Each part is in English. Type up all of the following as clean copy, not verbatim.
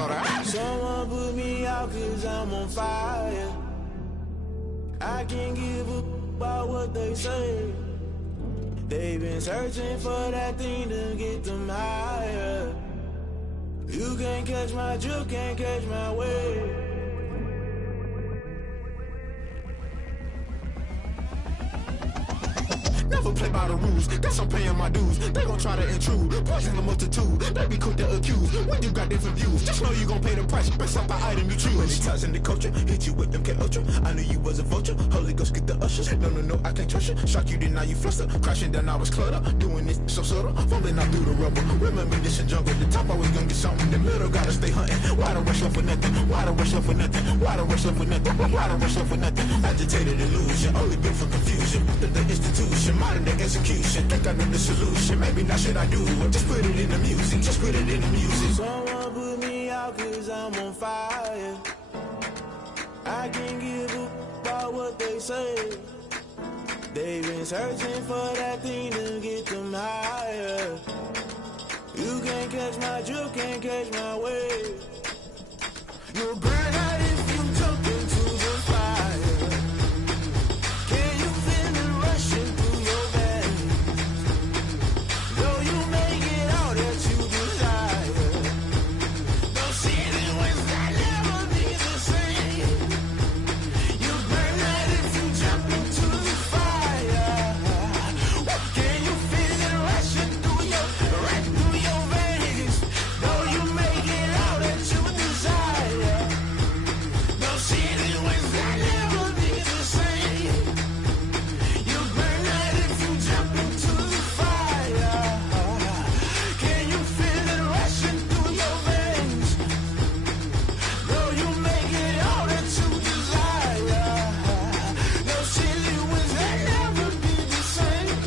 slaughter. Someone put me out 'cause I'm on fire. I can't give a about what they say. They've been searching for that thing to get them higher. You can't catch my drift, can't catch my wave. Never play by the rules, guess I'm paying my dues. They gon' try to intrude, poison the multitude. They be quick to accuse, when you got different views. Just know you gon' pay the price, based off the item you choose. Many ties in the culture, hit you with MK Ultra. I knew you was a vulture, Holy Ghost get the ushers. No, I can't trust you. Shock you, then now you fluster. Crashing down, I was clutter. Doing this so subtle, fumbling out through the rubble. Remember this in jungle, the top always gonna get something. In the middle, gotta stay hunting. Why the rush up for nothing? Why the rush up for nothing? Why the rush up for nothing? Why the rush up for nothing? Agitated illusion, only built for confusion. The institution, modern day execution. Think I know the solution. Maybe not should I do it? Just put it in the music. Just put it in the music. Someone put me out 'cause I'm on fire. I can't give a about what they say. They've been searching for that thing to get them higher. You can't catch my drift, can't catch my wave. You'll burn out if you jump into the fire. Can you feel it rushing through your veins? Though you make it all that you desire. Those feelings that never be the same. You burn out if you jump into the fire. Can you feel it rushing through your veins? Though you make it all that you desire. Those feelings that never be the same. You burn out if you jump into the fire. Can you feel it rushing through your veins? Though you make it all that you desire. Those feelings that never be the same.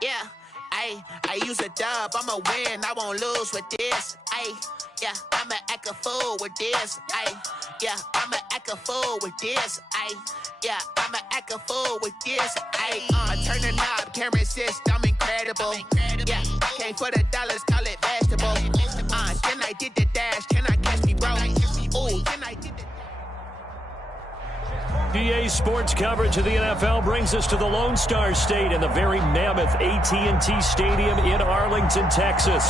Yeah, I use a dub, I'ma win, I won't lose with this. Yeah, I'ma act a fool with this. Yeah, I'ma act a fool with this. Yeah, I'ma act a fool with this. I turn the knob, can't resist, I'm incredible. Yeah, came for the dollars, call it vegetable. Then I did the dash, can I catch me, bro? Ooh, then I did the PA Sports coverage of the NFL brings us to the Lone Star State in the very mammoth AT&T Stadium in Arlington, Texas.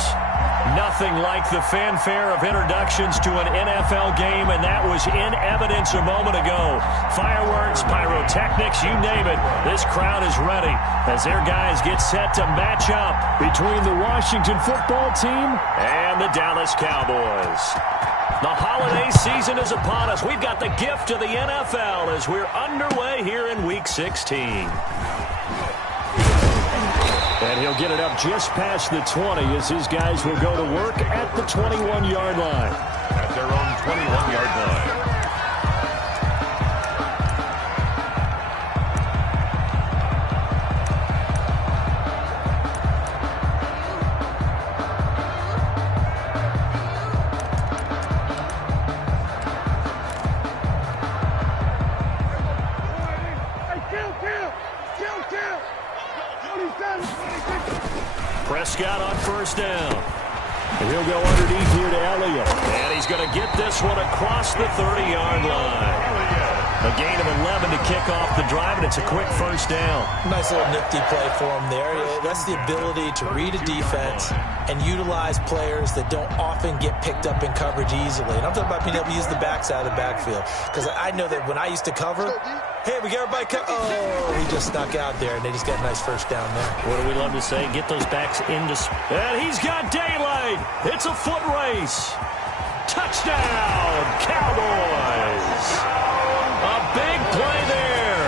Nothing like the fanfare of introductions to an NFL game, and that was in evidence a moment ago. Fireworks, pyrotechnics, you name it. This crowd is ready as their guys get set to match up between the Washington football team and the Dallas Cowboys. The holiday season is upon us. We've got the gift of the NFL as we're underway here in Week 16. And he'll get it up just past the 20 as his guys will go to work at the 21-yard line. At their own 21-yard line. Prescott on first down. And he'll go underneath here to Elliott. And he's going to get this one across the 30-yard line. A gain of 11 to kick off the drive, and it's a quick first down. Nice little nifty play for him there. That's the ability to read a defense and utilize players that don't often get picked up in coverage easily. And I'm talking about being able to use the backs out of the backfield. Because I know that when I used to cover, hey, we got everybody cover. Oh, he just snuck out there, and they just got a nice first down there. What do we love to say? Get those backs into... And he's got daylight. It's a foot race. Touchdown, Cowboys. A big play there.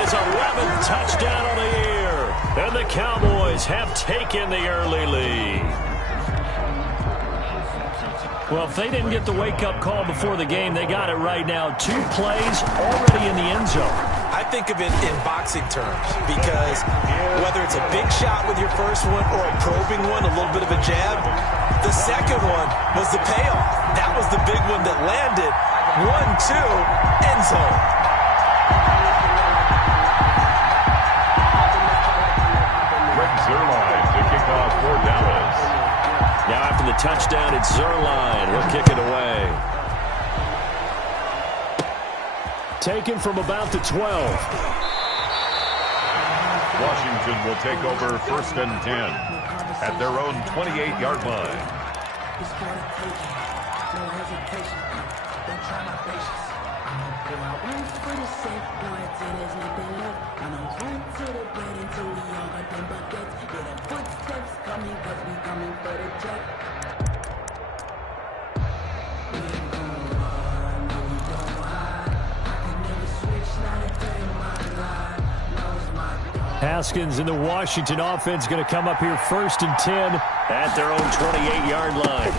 His 11th touchdown of the year. And the Cowboys have taken the early lead. Well, if they didn't get the wake-up call before the game, they got it right now. 2 plays already in the end zone. I think of it in boxing terms because whether it's a big shot with your first one or a probing one, a little bit of a jab, the second one was the payoff. That was the big one that landed. 1-2, end zone. Zerline to kick off for Dallas. Now after the touchdown, it's Zerline. He'll kick it away. Taken from about the 12. Washington will take over 1st and 10 at their own 28-yard line. Haskins and the Washington offense going to come up here 1st and 10 at their own 28-yard line.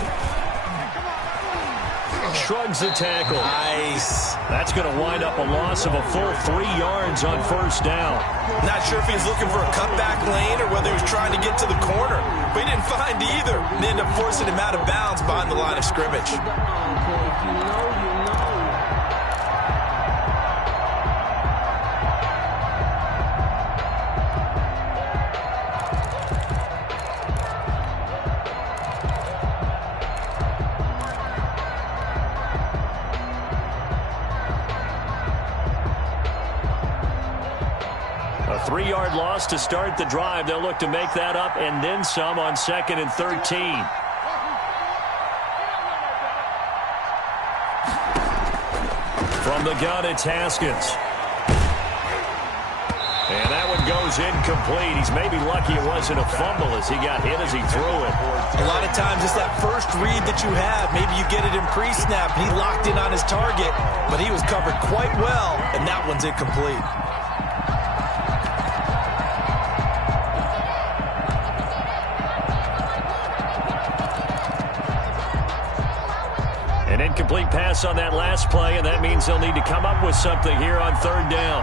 Shrugs the tackle. Nice. That's going to wind up a loss of a full 3 yards on 1st down. Not sure if he was looking for a cutback lane or whether he was trying to get to the corner. But he didn't find either. And they ended up forcing him out of bounds behind the line of scrimmage. A 3-yard loss to start the drive. They'll look to make that up and then some on 2nd and 13. From the gun, it's Haskins. And that one goes incomplete. He's maybe lucky it wasn't a fumble as he got hit as he threw it. A lot of times it's that first read that you have. Maybe you get it in pre-snap. He locked in on his target, but he was covered quite well, and that one's incomplete. An incomplete pass on that last play, and that means they'll need to come up with something here on 3rd down.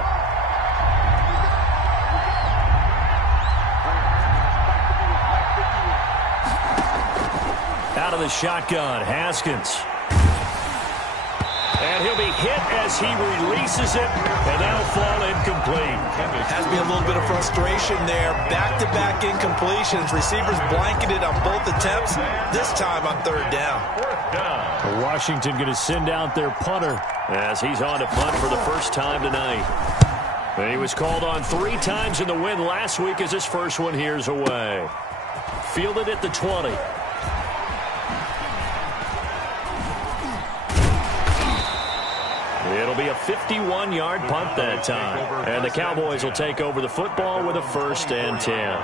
Out of the shotgun, Haskins. And he'll be hit as he releases it, and that'll fall incomplete. Has to be a little bit of frustration there. Back-to-back incompletions. Receivers blanketed on both attempts, this time on 3rd down. Washington going to send out their punter as he's on to punt for the first time tonight. And he was called on 3 times in the win last week as his first one here's away. Fielded at the 20. It'll be a 51-yard punt that time. And the Cowboys will take over the football with a 1st and 10.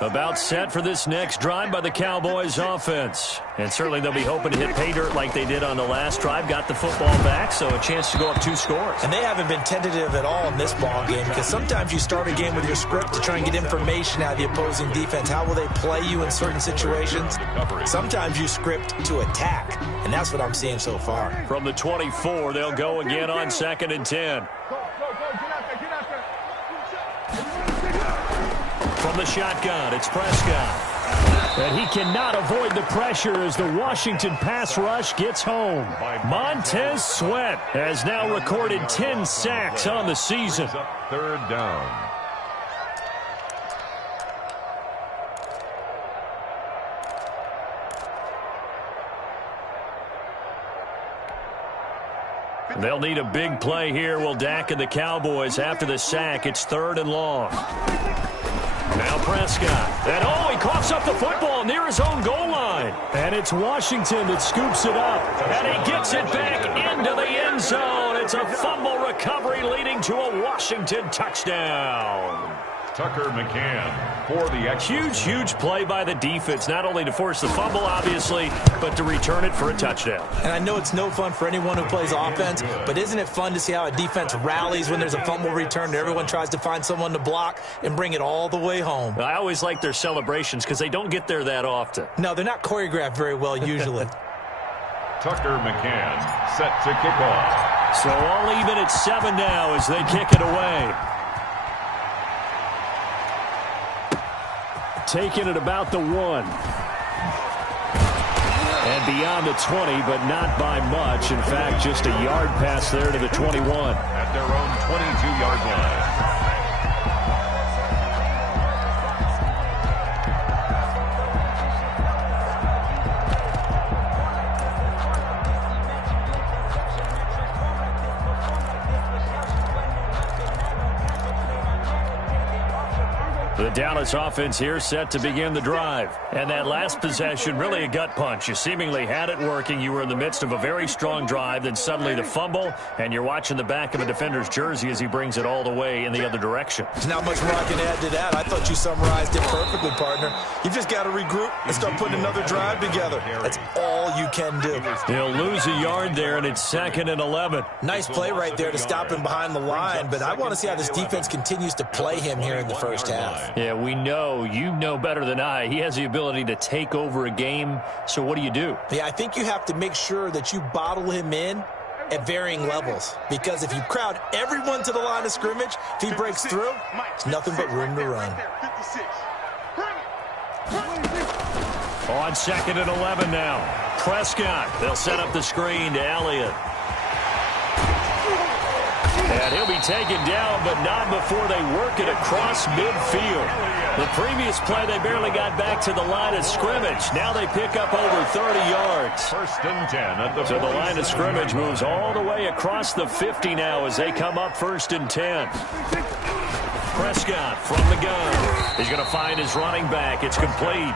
About set for this next drive by the Cowboys offense. And certainly they'll be hoping to hit pay dirt like they did on the last drive. Got the football back, so a chance to go up 2 scores. And they haven't been tentative at all in this ball game because sometimes you start a game with your script to try and get information out of the opposing defense. How will they play you in certain situations? Sometimes you script to attack, and that's what I'm seeing so far. From the 24, they'll go again on 2nd and 10. From the shotgun, it's Prescott. And he cannot avoid the pressure as the Washington pass rush gets home. Montez Sweat has now recorded 10 sacks on the season. 3rd down. They'll need a big play here. Will Dak and the Cowboys after the sack. It's 3rd and long. Now Prescott. And he coughs up the football near his own goal line. And it's Washington that scoops it up. And he gets it back into the end zone. It's a fumble recovery leading to a Washington touchdown. Tucker McCann for the extra. Huge play by the defense, not only to force the fumble, obviously, but to return it for a touchdown. And I know it's no fun for anyone who plays offense, but isn't it fun to see how a defense rallies when there's a fumble return and everyone tries to find someone to block and bring it all the way home? I always like their celebrations because they don't get there that often. No, they're not choreographed very well usually. Tucker McCann set to kick off. So all even at 7 now as they kick it away. Taking it about the 1. And beyond the 20, but not by much. In fact, just a yard pass there to the 21. At their own 22-yard line. The Dallas offense here set to begin the drive. And that last possession, really a gut punch. You seemingly had it working. You were in the midst of a very strong drive. Then suddenly the fumble, and you're watching the back of a defender's jersey as he brings it all the way in the other direction. There's not much more I can add to that. I thought you summarized it perfectly, partner. You've just got to regroup and start putting another drive together. That's all you can do. He'll lose a yard there, and it's 2nd and 11. Nice play right there to stop him behind the line, but I want to see how this defense continues to play him here in the first half. Yeah, we know, you know better than I, he has the ability to take over a game. So what do you do? Yeah, I think you have to make sure that you bottle him in at varying levels. Because if you crowd everyone to the line of scrimmage, if he breaks through, there's nothing but room to run. On 2nd and 11 now. Prescott, they'll set up the screen to Elliott. And he'll be taken down, but not before they work it across midfield. The previous play, they barely got back to the line of scrimmage. Now they pick up over 30 yards. 1st and 10 at the So the line of scrimmage moves all the way across the 50 now as they come up 1st and 10. Prescott from the gun. He's going to find his running back. It's complete.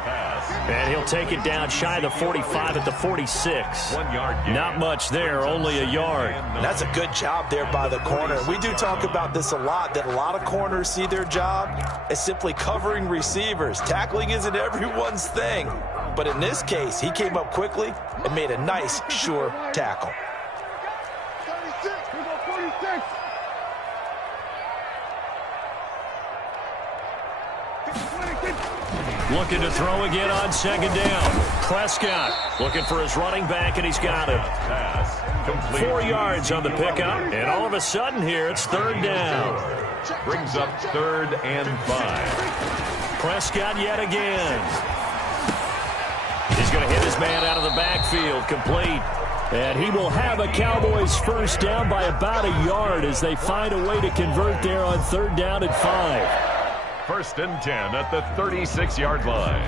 And he'll take it down shy of the 45 at the 46. 1 yard gain. Not much there, only a yard. That's a good job there by the corner. We do talk about this a lot, that a lot of corners see their job as simply covering receivers. Tackling isn't everyone's thing. But in this case, he came up quickly and made a nice, sure tackle. 46. Looking to throw again on 2nd down. Prescott looking for his running back, and he's got him. 4 yards on the pickup, and all of a sudden here it's 3rd down. Brings up 3rd and 5. Prescott yet again. He's going to hit his man out of the backfield, complete. And he will have a Cowboys first down by about a yard as they find a way to convert there on 3rd down and 5. 1st and 10 at the 36-yard line.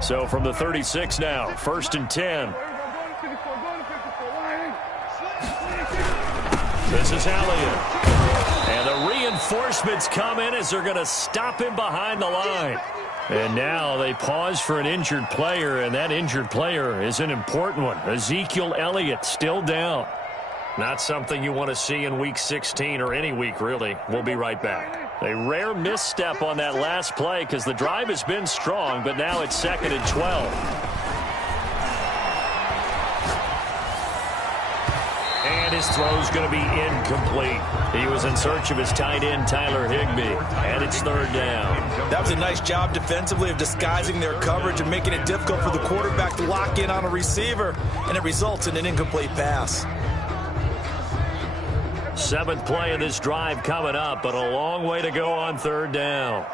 So from the 36 now, 1st and 10. This is Elliott. And the reinforcements come in as they're going to stop him behind the line. And now they pause for an injured player, and that injured player is an important one. Ezekiel Elliott still down. Not something you want to see in Week 16 or any week, really. We'll be right back. A rare misstep on that last play because the drive has been strong, but now it's 2nd and 12. And his throw's going to be incomplete. He was in search of his tight end, Tyler Higbee, and it's 3rd down. That was a nice job defensively of disguising their coverage and making it difficult for the quarterback to lock in on a receiver, and it results in an incomplete pass. 7th play of this drive coming up, but a long way to go on 3rd down.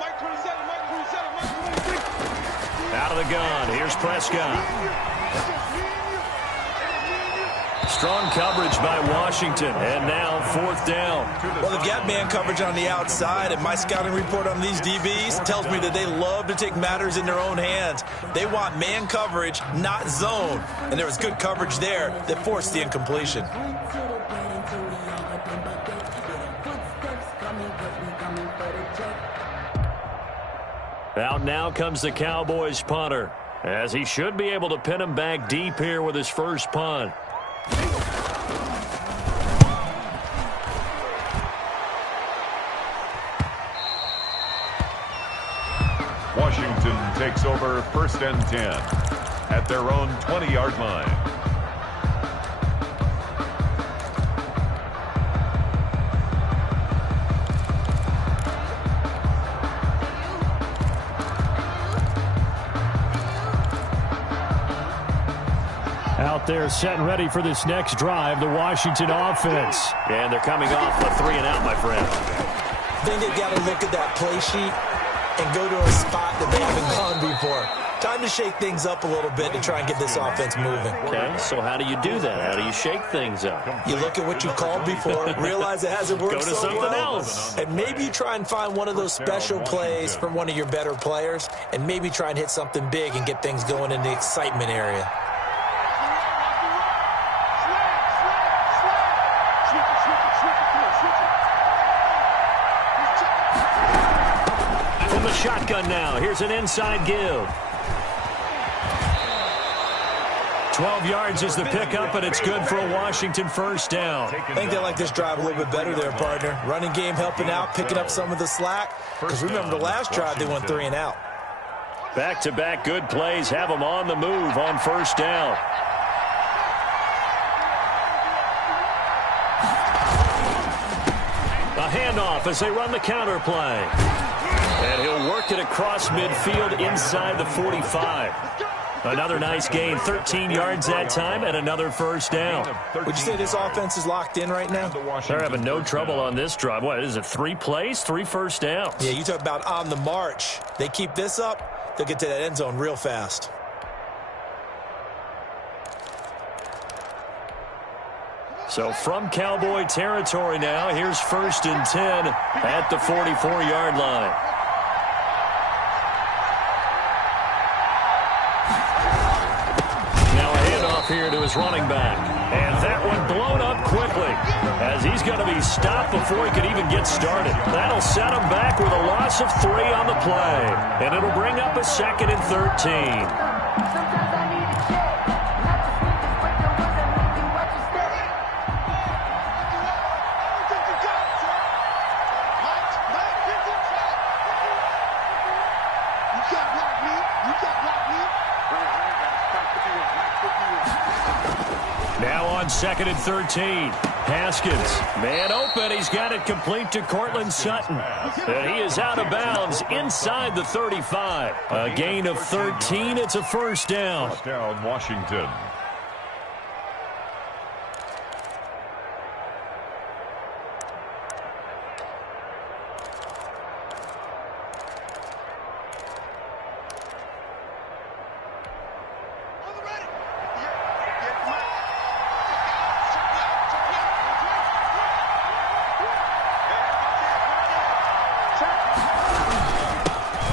Out of the gun, here's Prescott. Strong coverage by Washington, and now 4th down. Well, they've got man coverage on the outside, and my scouting report on these DBs tells me that they love to take matters in their own hands. They want man coverage, not zone, and there was good coverage there that forced the incompletion. Out now comes the Cowboys punter, as he should be able to pin him back deep here with his first punt. Washington takes over 1st and 10 at their own 20-yard line. Out there set and ready for this next drive, the Washington offense. And they're coming off a 3-and-out, my friend. I think they've got to look at that play sheet and go to a spot that they haven't gone before. Time to shake things up a little bit to try and get this offense moving. Okay, so how do you do that? How do you shake things up? You look at what you called before, realize it hasn't worked Go to so something well, else. and maybe you try and find one of those special plays from one of your better players, and maybe try and hit something big and get things going in the excitement area. From the shotgun now, here's an inside give. 12 yards is the pickup, and it's good for a Washington first down. I think they like this drive a little bit better there, partner. Running game helping out, picking up some of the slack. Because remember the last drive, they went 3-and-out. Back-to-back good plays have them on the move on first down. A handoff as they run the counter play. And he'll work it across midfield inside the 45. Another nice gain, 13 yards that time, and another first down. Would you say this offense is locked in right now? They're having no trouble on this drive. What is it, 3 plays, 3 first downs? Yeah, you talk about on the march. They keep this up, they'll get to that end zone real fast. So from Cowboy territory now, here's 1st and 10 at the 44-yard line. Now a handoff here to his running back. And that one blown up quickly as he's going to be stopped before he could even get started. That'll set him back with a loss of 3 on the play. And it'll bring up a 2nd and 13. Now on 2nd and 13. Haskins, man open. He's got it complete to Cortland Sutton. And he is out of bounds inside the 35. A gain of 13. It's a first down. First down, Washington.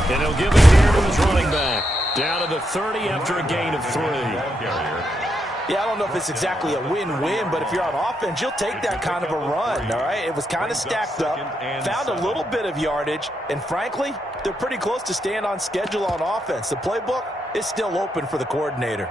And he'll give it here to his running back. Down to the 30 after a gain of 3. Yeah, I don't know if it's exactly a win-win, but if you're on offense, you'll take that kind of a run, all right? It was kind of stacked up, found a little bit of yardage, and frankly, they're pretty close to staying on schedule on offense. The playbook is still open for the coordinator.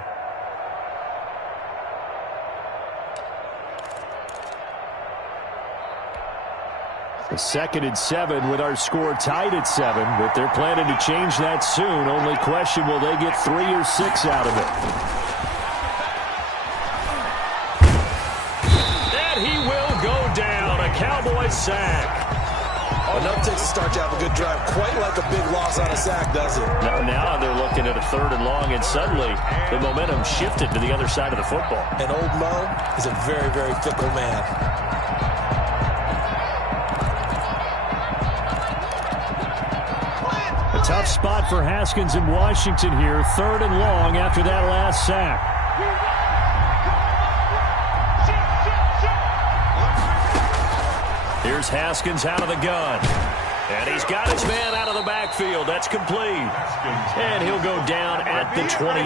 The 2nd and 7 with our score tied at 7, but they're planning to change that soon. Only question, will they get 3 or 6 out of it? And he will go down. A Cowboy sack. Enough takes to start to have a good drive. Quite like a big loss on a sack, does it? Now they're looking at a 3rd and long, and suddenly the momentum shifted to the other side of the football. And old Mo is a very, very fickle man. A tough spot for Haskins in Washington here. 3rd and long after that last sack. Here's Haskins out of the gun. And he's got his man out of the backfield. That's complete. And he'll go down at the 28.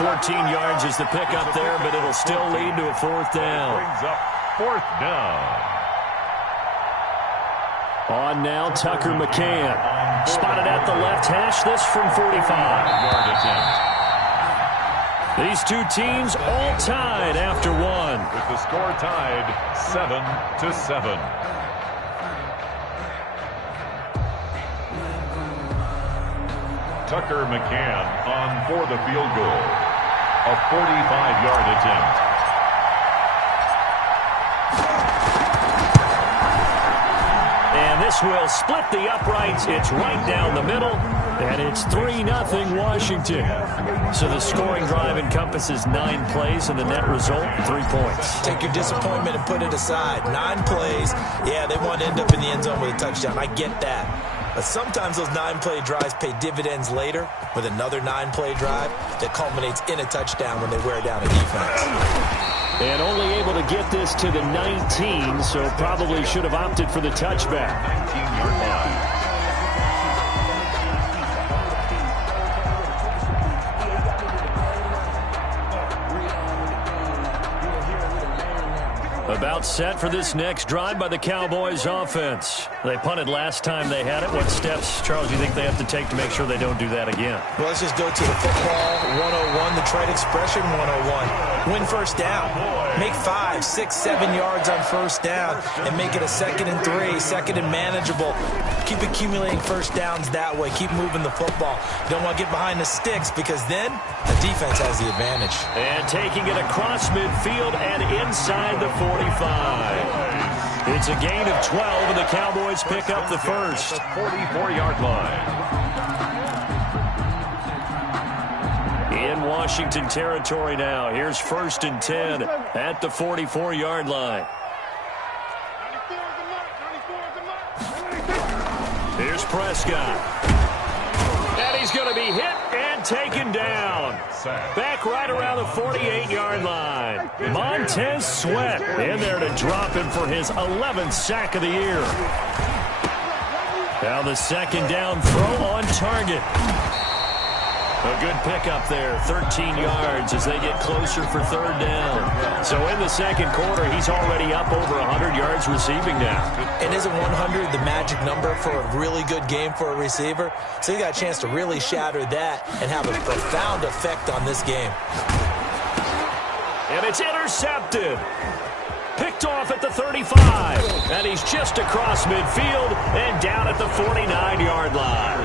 14 yards is the pickup there, but it'll still lead to a 4th down. Brings up 4th down. On now, Tucker McCann. Spotted at the left hash, this from 45. Yard attempt. These two teams all tied after 1. With the score tied 7-7. Tucker McCann on for the field goal. A 45-yard attempt. And this will split the uprights. It's right down the middle. And it's 3-0 Washington. So the scoring drive encompasses 9 plays, and the net result, 3 points. Take your disappointment and put it aside. 9 plays. Yeah, they want to end up in the end zone with a touchdown. I get that. But sometimes those 9-play drives pay dividends later with another 9-play drive that culminates in a touchdown when they wear down a defense. And only able to get this to the 19, so probably should have opted for the touchback. 19-yard line. About set for this next drive by the Cowboys offense. They punted last time they had it. What steps, Charles, do you think they have to take to make sure they don't do that again? Well, let's just go to the football 101, the trade expression 101. Win first down. Make 5, 6, 7 yards on first down and make it a 2nd and 3, 2nd and manageable. Keep accumulating first downs that way. Keep moving the football. You don't want to get behind the sticks because then the defense has the advantage. And taking it across midfield and inside the 45. It's a gain of 12, and the Cowboys pick up the first. The 44-yard line. In Washington territory now. Here's 1st and 10 at the 44-yard line. Here's Prescott. And he's going to be hit and taken down. Back right around the 48-yard line. Montez Sweat in there to drop him for his 11th sack of the year. Now the 2nd down throw on target. A good pickup there, 13 yards as they get closer for 3rd down. So in the 2nd quarter, he's already up over 100 yards receiving now. And isn't 100 the magic number for a really good game for a receiver? So he got a chance to really shatter that and have a profound effect on this game. And it's intercepted. Picked off at the 35. And he's just across midfield and down at the 49-yard line.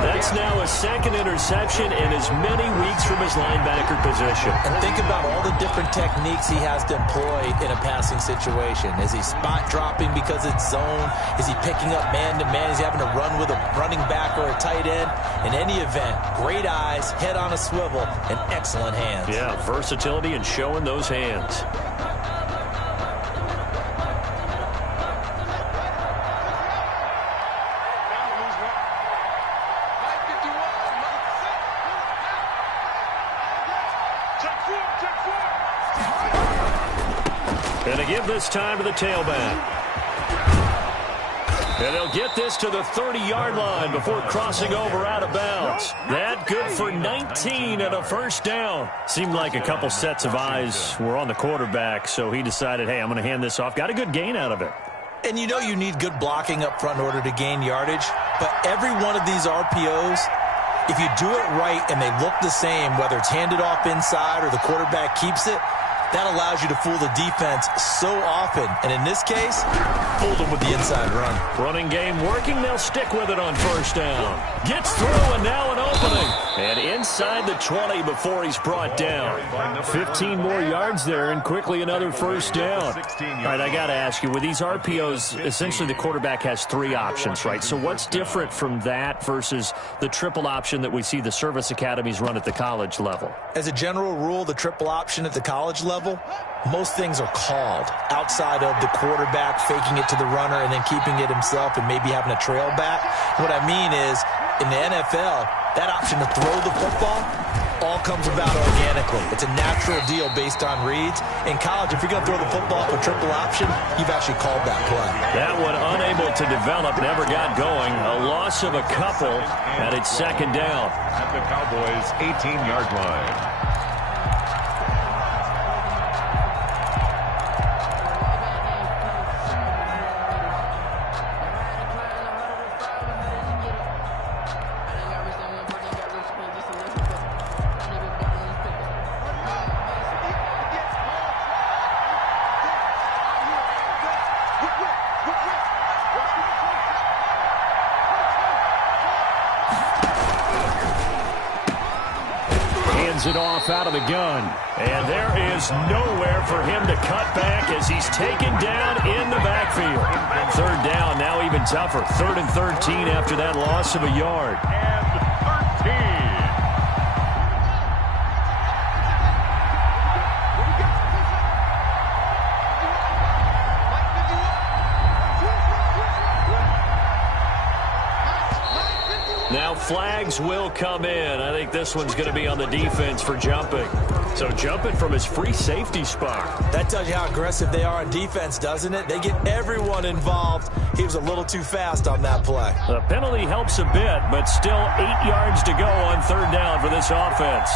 That's now a 2nd interception in as many weeks from his linebacker position. And think about all the different techniques he has to employ in a passing situation. Is he spot dropping because it's zone? Is he picking up man-to-man? Is he having to run with a running back or a tight end? In any event, great eyes, head on a swivel, and excellent hands. Yeah, versatility and showing those hands. And to give this time to the tailback. And they'll get this to the 30-yard line before crossing over out of bounds. That good for 19 and a 1st down. Seemed like a couple sets of eyes were on the quarterback, so he decided, hey, I'm going to hand this off. Got a good gain out of it. And you know you need good blocking up front in order to gain yardage, but every one of these RPOs, if you do it right and they look the same, whether it's handed off inside or the quarterback keeps it, that allows you to fool the defense so often. And in this case, fooled them with the inside run. Running game working. They'll stick with it on 1st down. Gets through, and now an opening. And inside the 20 before he's brought down. 15 more yards there, and quickly another 1st down. All right, I got to ask you, with these RPOs, essentially the quarterback has 3 options, right? So what's different from that versus the triple option that we see the service academies run at the college level? As a general rule, the triple option at the college level, most things are called outside of the quarterback faking it to the runner and then keeping it himself and maybe having a trail back. What I mean is, in the NFL, that option to throw the football all comes about organically. It's a natural deal based on reads. In college, if you're going to throw the football for triple option, you've actually called that play. That one unable to develop, never got going. A loss of a couple, and it's 2nd down. At the Cowboys' 18-yard line. hands it off out of the gun. And there is nowhere for him to cut back as he's taken down in the backfield. Third down, now even tougher. 3rd and 13 after that loss of a yard. And 13. Now flags will come in. I think this one's going to be on the defense for jumping. So jumping from his free safety spot. That tells you how aggressive they are on defense, doesn't it? They get everyone involved. He was a little too fast on that play. The penalty helps a bit, but still 8 yards to go on 3rd down for this offense.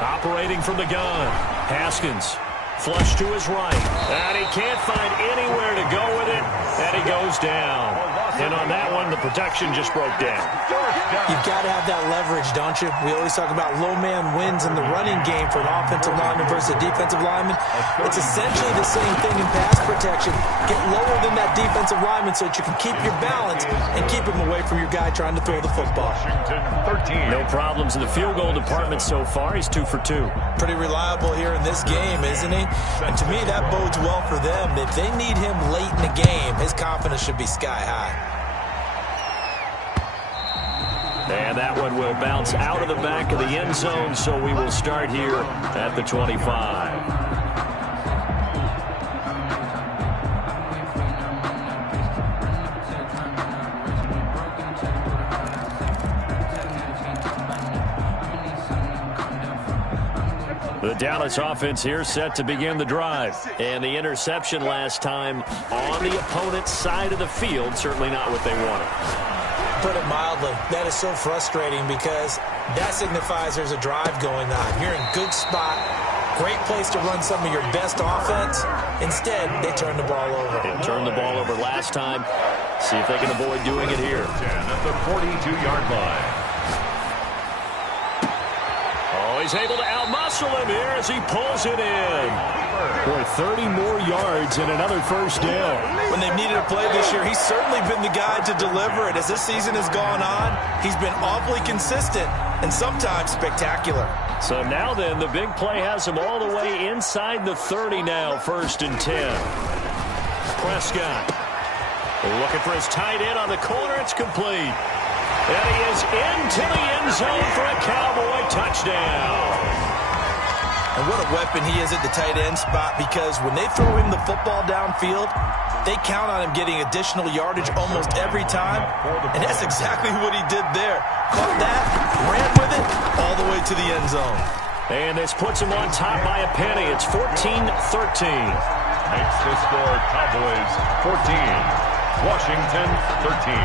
Operating from the gun, Haskins. Flush to his right, and he can't find anywhere to go with it, and he goes down. And on that one, the protection just broke down. You've got to have that leverage, don't you? We always talk about low man wins in the running game for an offensive lineman versus a defensive lineman. It's essentially the same thing in pass protection. Get lower than that defensive lineman so that you can keep your balance and keep him away from your guy trying to throw the football. No problems in the field goal department so far. He's 2 for 2. Pretty reliable here in this game, isn't he? And to me, that bodes well for them. If they need him late in the game, his confidence should be sky high. And that one will bounce out of the back of the end zone, so we will start here at the 25. The Dallas offense here set to begin the drive. And the interception last time on the opponent's side of the field, certainly not what they wanted. Put it mildly, that is so frustrating because that signifies there's a drive going on. You're in good spot, great place to run some of your best offense. Instead, they turn the ball over. They turned the ball over last time. See if they can avoid doing it here. 10 at the 42-yard line. Oh, he's able to outmuscle him here as he pulls it in. Boy, 30 more yards and another first down. When they've needed a play this year, he's certainly been the guy to deliver it. As this season has gone on, he's been awfully consistent and sometimes spectacular. So now then, the big play has him all the way inside the 30 now, 1st and 10. Prescott looking for his tight end on the corner. It's complete. And he is into the end zone for a Cowboy touchdown. And what a weapon he is at the tight end spot, because when they throw him the football downfield, they count on him getting additional yardage almost every time. And that's exactly what he did there. Caught that, ran with it, all the way to the end zone. And this puts him on top by a penny. It's 14-13. Makes the score Cowboys 14, Washington 13.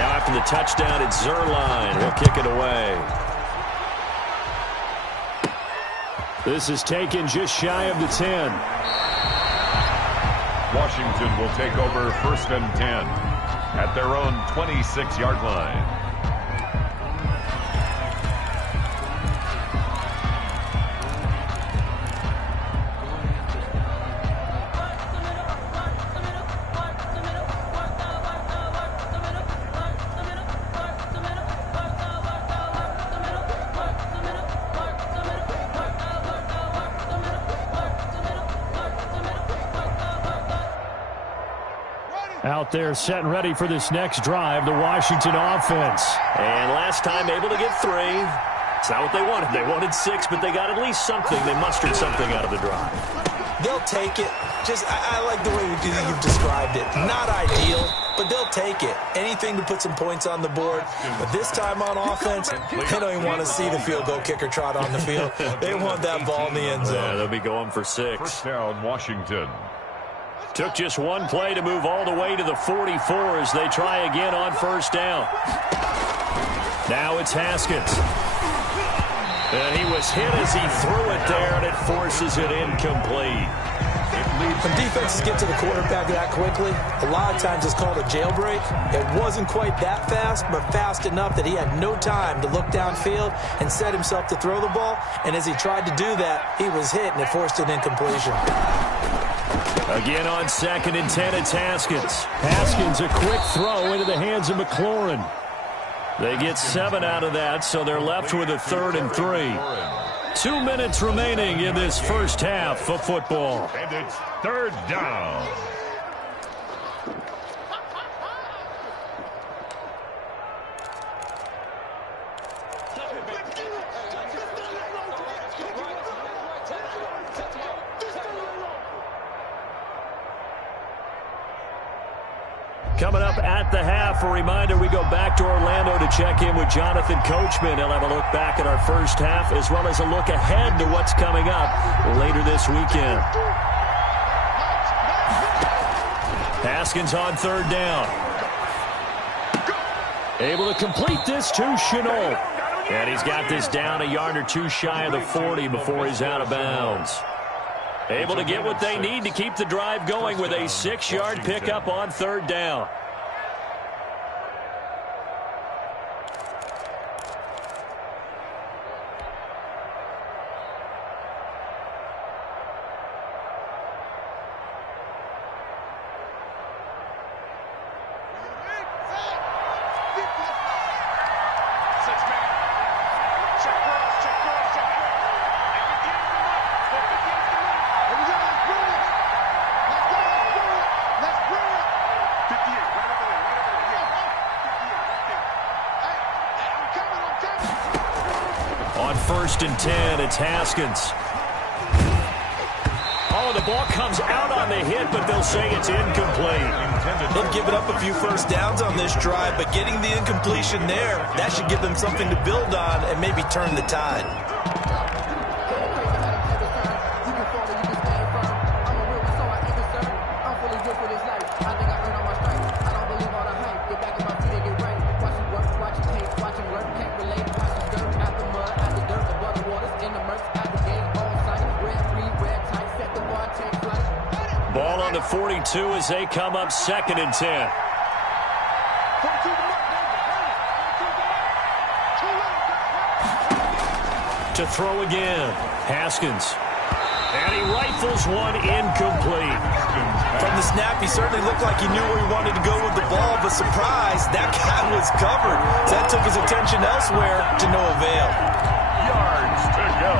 Now after the touchdown, it's Zerline. He'll kick it away. This is taken just shy of the 10. Washington will take over 1st and 10 at their own 26-yard line. Out there set and ready for this next drive, the Washington offense. And last time able to get 3. It's not what they wanted. They wanted 6, but they got at least something. They mustered something out of the drive. They'll take it. I like the way you've described it. Not ideal, but they'll take it. Anything to put some points on the board. But this time on offense, they don't even want to see the field goal kicker trot on the field. They want that ball in the end zone. Yeah, they'll be going for 6. First down, Washington. Took just one play to move all the way to the 44 as they try again on 1st down. Now it's Haskins. And he was hit as he threw it there, and it forces it incomplete. When defenses get to the quarterback that quickly, a lot of times it's called a jailbreak. It wasn't quite that fast, but fast enough that he had no time to look downfield and set himself to throw the ball. And as he tried to do that, he was hit, and it forced an incompletion. Again on 2nd and 10, it's Haskins. Haskins, a quick throw into the hands of McLaurin. They get 7 out of that, so they're left with a 3rd and 3. 2 minutes remaining in this first half of football. And it's 3rd down. Coming up at the half, a reminder, we go back to Orlando to check in with Jonathan Coachman. He'll have a look back at our first half as well as a look ahead to what's coming up later this weekend. Haskins on 3rd down. Able to complete this to Chenault. And he's got this down a yard or 2 shy of the 40 before he's out of bounds. Able to get what they need to keep the drive going with a 6-yard pickup on 3rd down. On 1st and 10, it's Haskins. Oh, the ball comes out on the hit, but they'll say it's incomplete. They've given up a few first downs on this drive, but getting the incompletion there, that should give them something to build on and maybe turn the tide. Ball on the 42 as they come up 2nd and 10. To throw again, Haskins. And he rifles one incomplete. From the snap, he certainly looked like he knew where he wanted to go with the ball, but surprise, that guy was covered. So that took his attention elsewhere to no avail. Yards to go.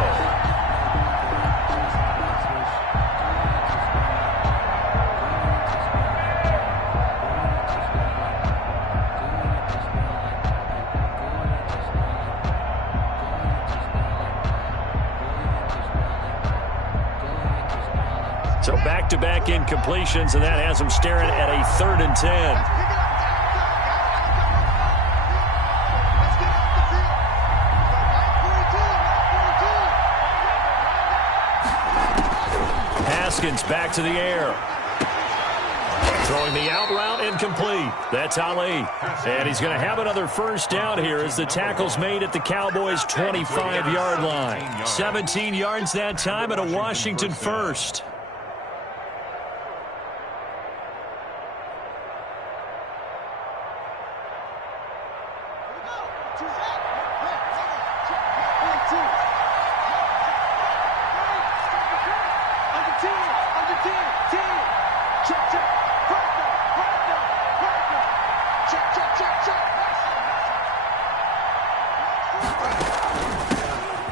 So back-to-back incompletions, and that has them staring at a 3rd and 10. Haskins back to the air. Throwing the out route incomplete. That's Ali. And he's going to have another first down here as the tackle's made at the Cowboys' 25-yard line. 17 yards that time and a Washington first.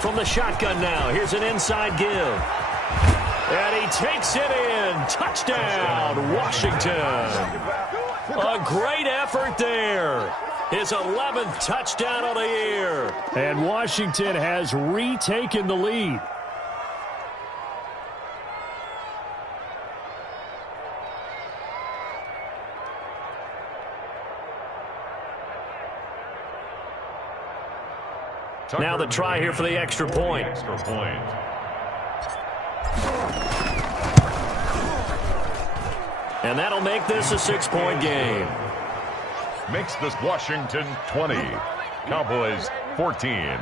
From the shotgun now, here's an inside give. And he takes it in. Touchdown, Washington. A great effort there. His 11th touchdown of the year. And Washington has retaken the lead. Now the try here for the extra point. And that'll make this a 6-point game. Makes this Washington 20. Cowboys 14.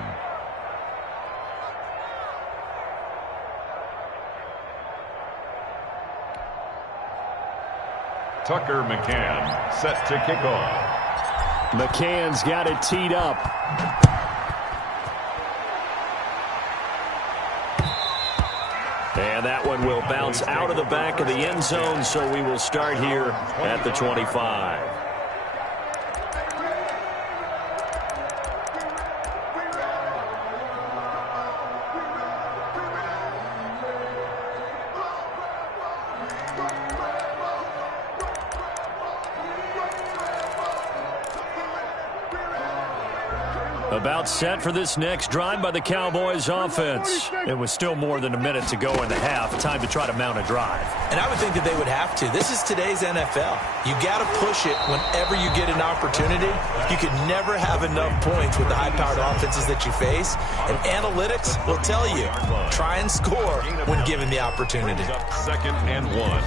Tucker McCann set to kick off. McCann's got it teed up. And that one will bounce out of the back of the end zone, so we will start here at the 25. About set for this next drive by the Cowboys offense. It was still more than a minute to go in the half. Time to try to mount a drive. And I would think that they would have to. This is today's NFL. You got to push it whenever you get an opportunity. You can never have enough points with the high-powered offenses that you face. And analytics will tell you, try and score when given the opportunity. 2nd and 1.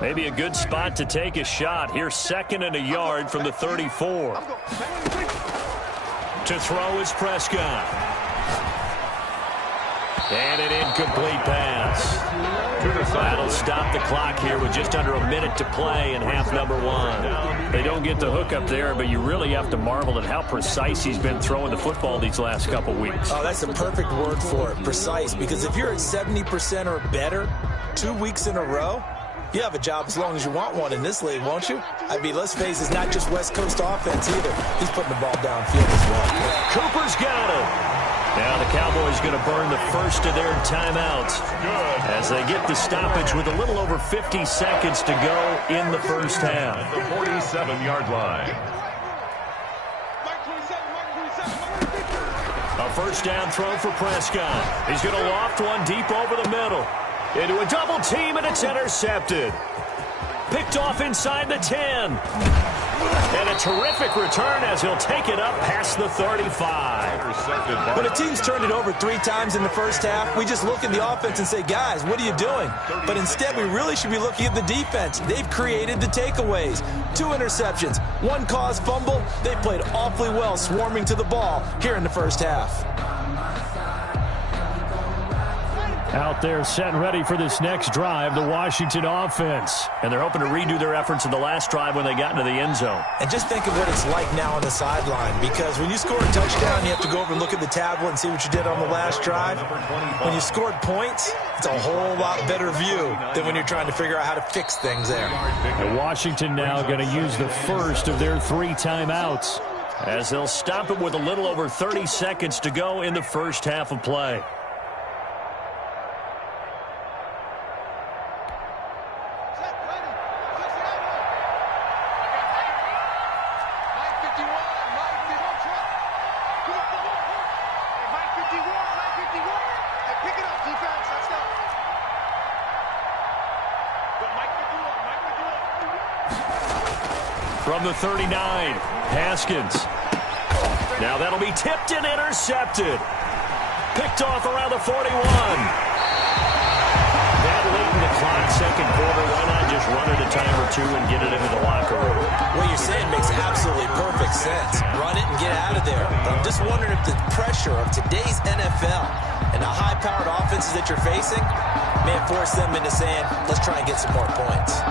Maybe a good spot to take a shot. Here's 2nd and a yard from the 34. To throw is Prescott. And an incomplete pass. That'll stop the clock here with just under a minute to play in half number 1. They don't get the hook up there, but you really have to marvel at how precise he's been throwing the football these last couple weeks. Oh, that's the perfect word for it, precise. Because if you're at 70% or better 2 weeks in a row, you have a job as long as you want one in this league, won't you? I mean, let's face it, it's not just West Coast offense either. He's putting the ball downfield as well. Cooper's got it. Now the Cowboys going to burn the first of their timeouts as they get the stoppage with a little over 50 seconds to go in the first half. At the 47-yard line. A first down throw for Prescott. He's going to loft one deep over the middle. Into a double team, and it's intercepted. Picked off inside the 10. And a terrific return as he'll take it up past the 35. When a team's turned it over 3 times in the first half, we just look at the offense and say, guys, what are you doing? But instead, we really should be looking at the defense. They've created the takeaways. 2 interceptions, 1 caused fumble. They played awfully well swarming to the ball here in the first half. Out there set and ready for this next drive, the Washington offense. And they're hoping to redo their efforts in the last drive when they got into the end zone. And just think of what it's like now on the sideline, because when you score a touchdown, you have to go over and look at the tablet and see what you did on the last drive. When you scored points, it's a whole lot better view than when you're trying to figure out how to fix things there. And Washington now going to use the first of their 3 timeouts as they'll stop it with a little over 30 seconds to go in the first half of play. From the 39, Haskins. Now that'll be tipped and intercepted. Picked off around the 41. That late in the clock, second quarter, why not just run it a time or 2 and get it into the locker room? What you're saying makes absolutely perfect sense. Run it and get out of there. But I'm just wondering if the pressure of today's NFL and the high-powered offenses that you're facing may have forced them into saying, let's try and get some more points.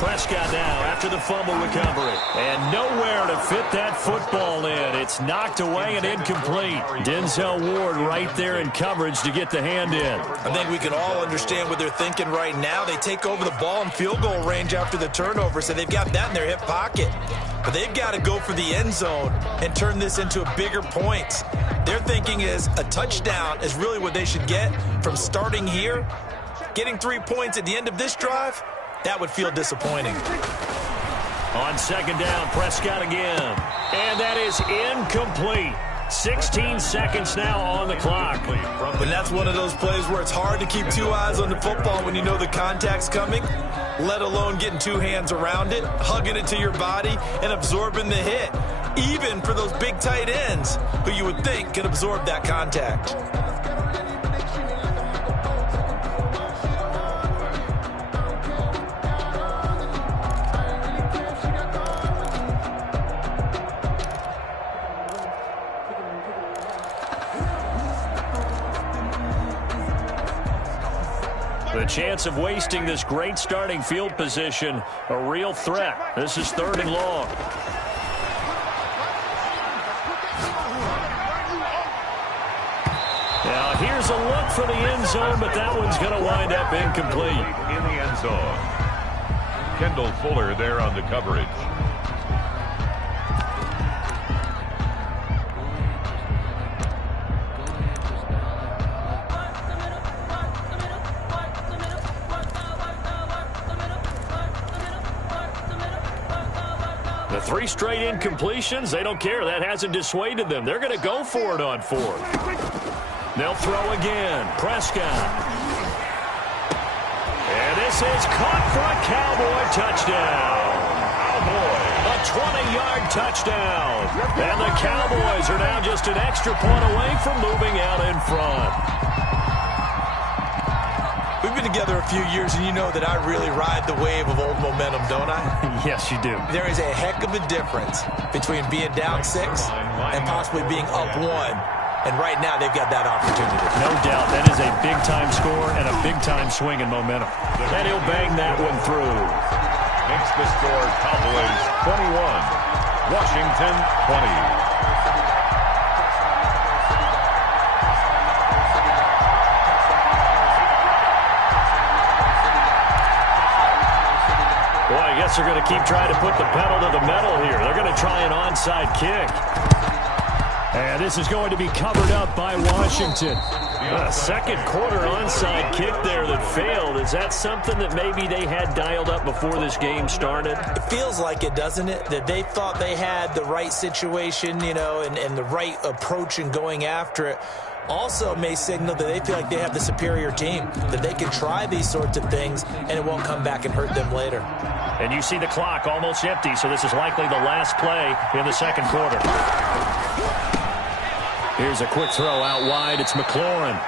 Prescott now after the fumble recovery. And nowhere to fit that football in. It's knocked away and incomplete. Denzel Ward right there in coverage to get the hand in. I think we can all understand what they're thinking right now. They take over the ball in field goal range after the turnover, so they've got that in their hip pocket. But they've got to go for the end zone and turn this into a bigger point. Their thinking is a touchdown is really what they should get from starting here. Getting 3 points at the end of this drive, that would feel disappointing. On second down, Prescott again. And that is incomplete. 16 seconds now on the clock. And that's one of those plays where it's hard to keep 2 eyes on the football when you know the contact's coming, let alone getting 2 hands around it, hugging it to your body, and absorbing the hit. Even for those big tight ends who you would think could absorb that contact. The chance of wasting this great starting field position, a real threat. This is 3rd and long. Now here's a look for the end zone, but that one's going to wind up incomplete. In the end zone. Kendall Fuller there on the coverage. The 3 straight incompletions, they don't care. That hasn't dissuaded them. They're going to go for it on 4th. They'll throw again. Prescott. And this is caught for a Cowboy touchdown. Cowboy. A 20-yard touchdown. And the Cowboys are now just an extra point away from moving out in front. We've been together a few years, and you know that I really ride the wave of old momentum, don't I? Yes, you do. There is a heck of a difference between being down 6 and possibly being up 1. And right now, they've got that opportunity. No doubt. That is a big-time score and a big-time swing in momentum. And he'll bang that one through. Makes the score Cowboys 21, Washington 20. Boy, I guess they're going to keep trying to put the pedal to the metal here. They're going to try an onside kick. And this is going to be covered up by Washington. A second quarter onside kick there that failed. Is that something that maybe they had dialed up before this game started? It feels like it, doesn't it? That they thought they had the right situation, you know, and the right approach in going after it. Also may signal that they feel like they have the superior team, that they can try these sorts of things and it won't come back and hurt them later. And you see the clock almost empty, so this is likely the last play in the second quarter. Here's a quick throw out wide. It's McLaurin.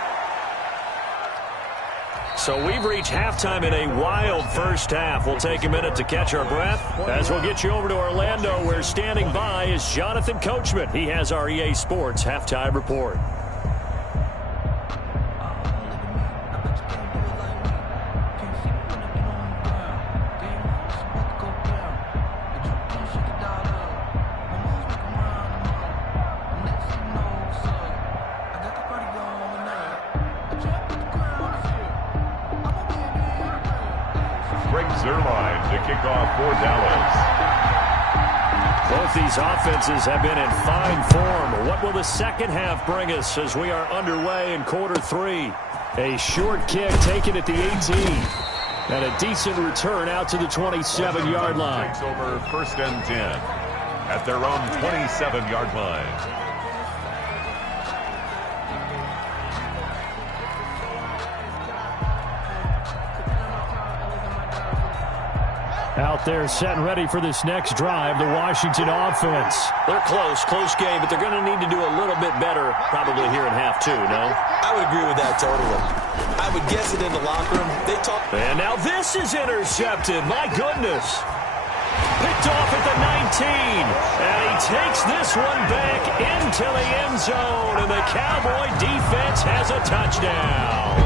So we've reached halftime in a wild first half. We'll take a minute to catch our breath as we'll get you over to Orlando, where standing by is Jonathan Coachman. He has our EA Sports halftime report. Both these offenses have been in fine form. What will the second half bring us as we are underway in quarter 3? A short kick taken at the 18. And a decent return out to the 27-yard line. Takes over 1st and 10 at their own 27-yard line. Out there set and ready for this next drive, the Washington offense. They're close game, but they're going to need to do a little bit better probably here in half 2, no? I would agree with that totally. I would guess it in the locker room. They talk. And now this is intercepted. My goodness. Picked off at the 19. And he takes this one back into the end zone. And the Cowboy defense has a touchdown.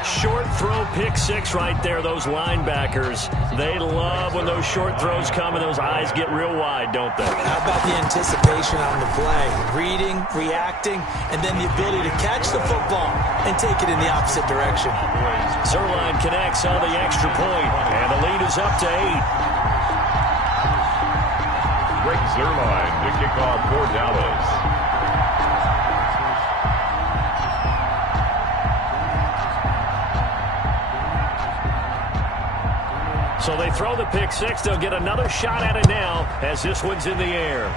Short throw pick 6 right there, those linebackers. They love when those short throws come and those eyes get real wide, don't they? How about the anticipation on the play? Reading, reacting, and then the ability to catch the football and take it in the opposite direction. Zerline connects on the extra point, and the lead is up to 8. Greg Zerline to kick off for Dallas. So they throw the pick 6. They'll get another shot at it now as this one's in the air.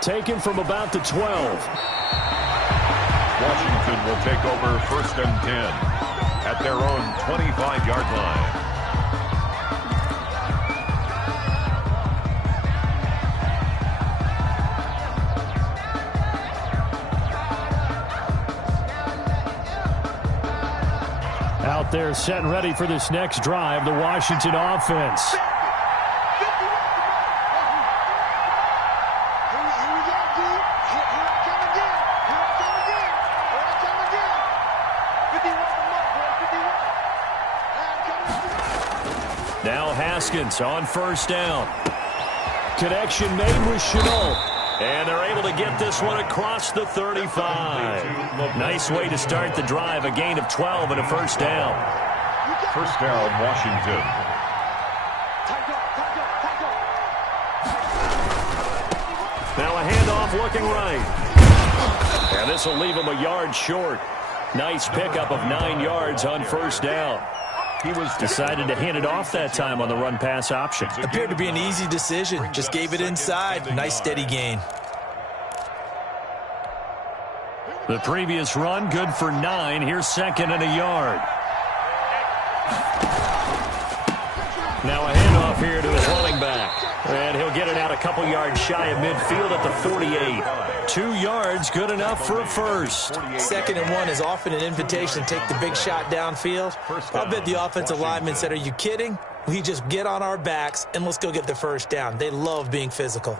Taken from about the 12. Washington will take over 1st and 10 at their own 25-yard line. Out there set and ready for this next drive, the Washington offense. Now Haskins on first down. Connection made with Chenault. And they're able to get this one across the 35. Nice way to start the drive. A gain of 12 and a first down. First down, Washington. Now a handoff looking right. And this will leave him a yard short. Nice pickup of 9 yards on first down. He was decided to hand it off that time on the run-pass option. Appeared to be an easy decision. Just gave it inside. Nice steady gain. The previous run, good for 9. Here's second and a yard. Now a handoff here to his running back. And he'll get it out a couple yards shy of midfield at the 48. 2 yards, good enough for a first. 2nd and 1 is often an invitation to take the big shot downfield. I'll bet the offensive lineman said, are you kidding? We just get on our backs and let's go get the first down. They love being physical.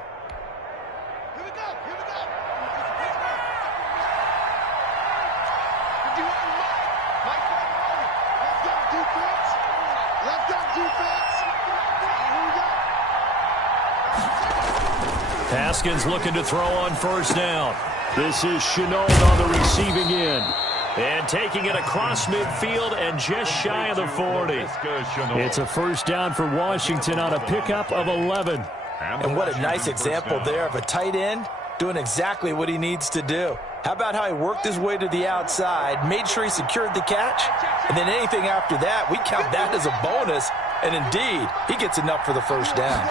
Haskins looking to throw on first down. This is Chenault on the receiving end. And taking it across midfield and just shy of the 40. It's a first down for Washington on a pickup of 11. And what a nice example there of a tight end doing exactly what he needs to do. How about how he worked his way to the outside, made sure he secured the catch, and then anything after that, we count that as a bonus. And indeed, he gets enough for the first down.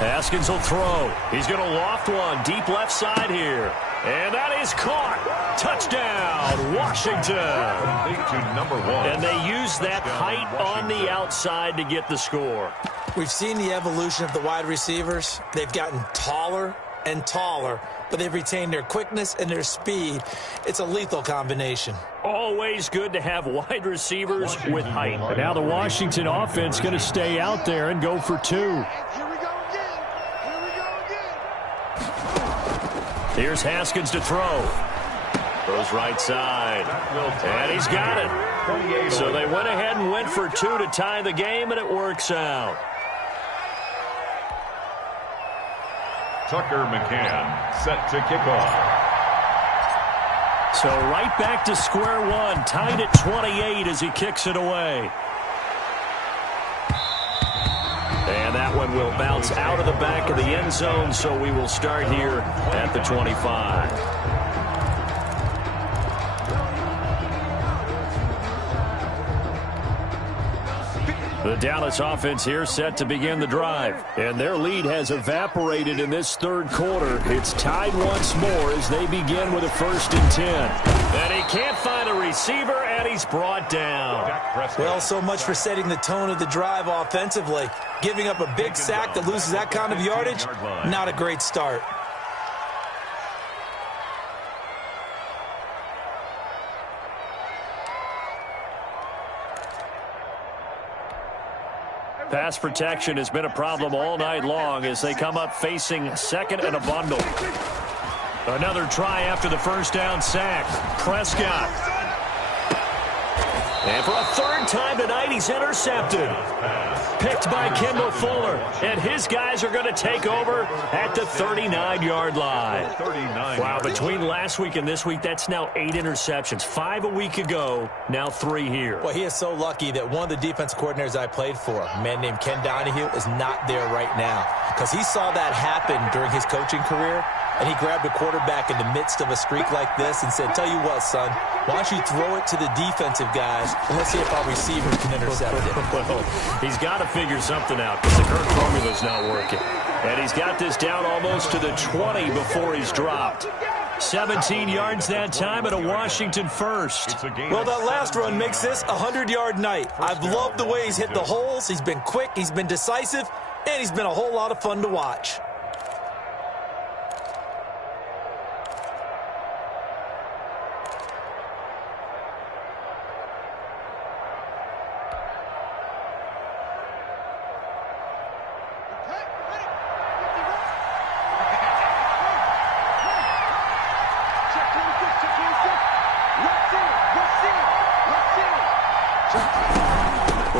Haskins will throw. He's going to loft one deep left side here. And that is caught. Touchdown, Washington. And they use that height on the outside to get the score. We've seen the evolution of the wide receivers. They've gotten taller and taller, but they've retained their quickness and their speed. It's a lethal combination. Always good to have wide receivers with height. But now the Washington offense going to stay out there and go for 2. Here's Haskins to throw. Goes right side. And he's got it. So they went ahead and went for 2 to tie the game, and it works out. Tucker McCann set to kick off. So right back to square one, tied at 28 as he kicks it away. And that one will bounce out of the back of the end zone, so we will start here at the 25. The Dallas offense here set to begin the drive. And their lead has evaporated in this third quarter. It's tied once more as they begin with a 1st and 10. And he can't find a receiver, and he's brought down. Well, so much for setting the tone of the drive offensively. Giving up a big sack that loses that kind of yardage, not a great start. Pass protection has been a problem all night long as they come up facing second and a bundle. Another try after the first down sack. Prescott. And for a 3rd time tonight, he's intercepted. Picked by Kendall Fuller. And his guys are going to take over at the 39-yard line. Wow, between last week and this week, that's now 8 interceptions. 5 a week ago, now 3 here. Well, he is so lucky that one of the defense coordinators I played for, a man named Ken Donahue, is not there right now. Because he saw that happen during his coaching career, and he grabbed a quarterback in the midst of a streak like this and said, tell you what, son, why don't you throw it to the defensive guys, and let's see if our receivers can intercept it. Well, he's got to figure something out because the current formula's not working. And he's got this down almost to the 20 before he's dropped. 17 yards that time and a Washington first. Well, that last run makes this a 100-yard night. I've loved the way he's hit the holes. He's been quick, he's been decisive, and he's been a whole lot of fun to watch.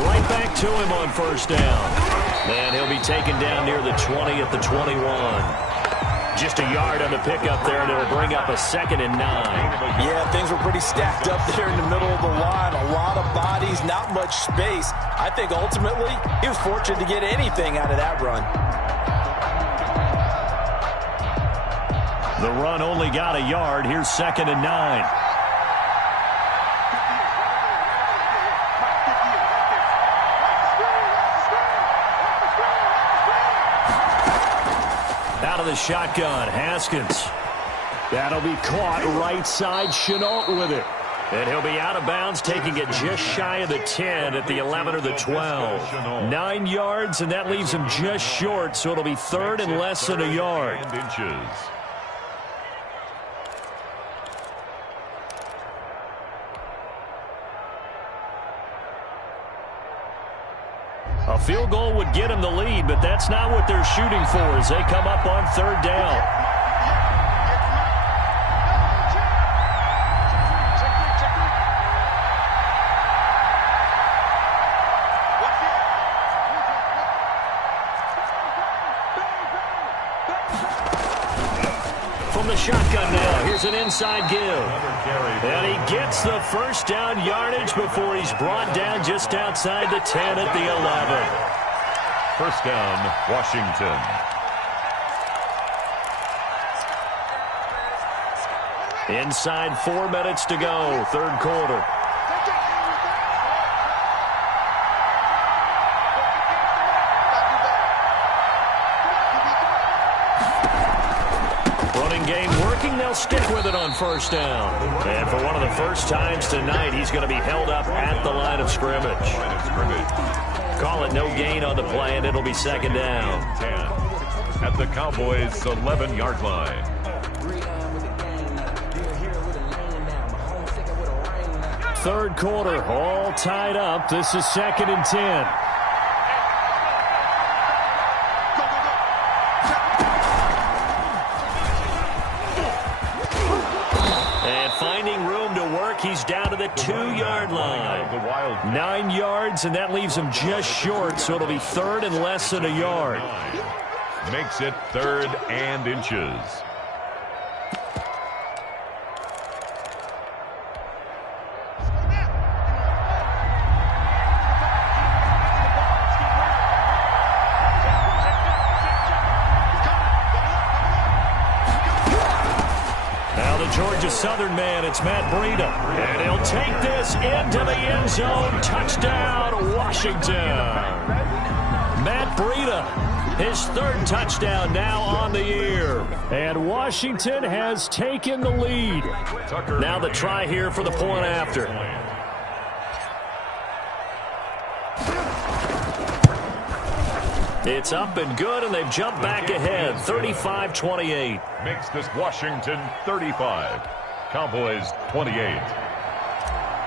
Right back to him on first down. And he'll be taken down near the 20 at the 21. Just a yard on the pickup there, and it'll bring up a 2nd and 9. Yeah, things were pretty stacked up there in the middle of the line. A lot of bodies, not much space. I think ultimately he was fortunate to get anything out of that run. The run only got a yard. Here's 2nd and 9. Out of the shotgun, Haskins. That'll be caught right side. Chenault with it. And he'll be out of bounds, taking it just shy of the 10 at the 11 or the 12. 9 yards, and that leaves him just short, so it'll be 3rd and less than a yard. A field goal would get him the lead, but that's not what they're shooting for as they come up on 3rd down. From the shotgun now, here's an inside give. And he gets the first down yardage before he's brought down just outside the 10 at the 11. First down, Washington. Inside 4 minutes to go, 3rd quarter. Game working, they'll stick with it on first down. And for one of the first times tonight, he's going to be held up at the line of scrimmage. Call it no gain on the play, and it'll be 2nd down. 10 at the Cowboys' 11-yard line. Third quarter, all tied up. This is 2nd and 10. He's down to the 2-yard line. 9 yards, and that leaves him just short, so it'll be 3rd and less than a yard. Makes it 3rd and inches. Georgia Southern man, it's Matt Breida. And he'll take this into the end zone. Touchdown, Washington. Matt Breida, his 3rd touchdown now on the year. And Washington has taken the lead. Now the try here for the point after. It's up and good, and they've jumped back ahead, 35-28. Makes this Washington 35. Cowboys 28.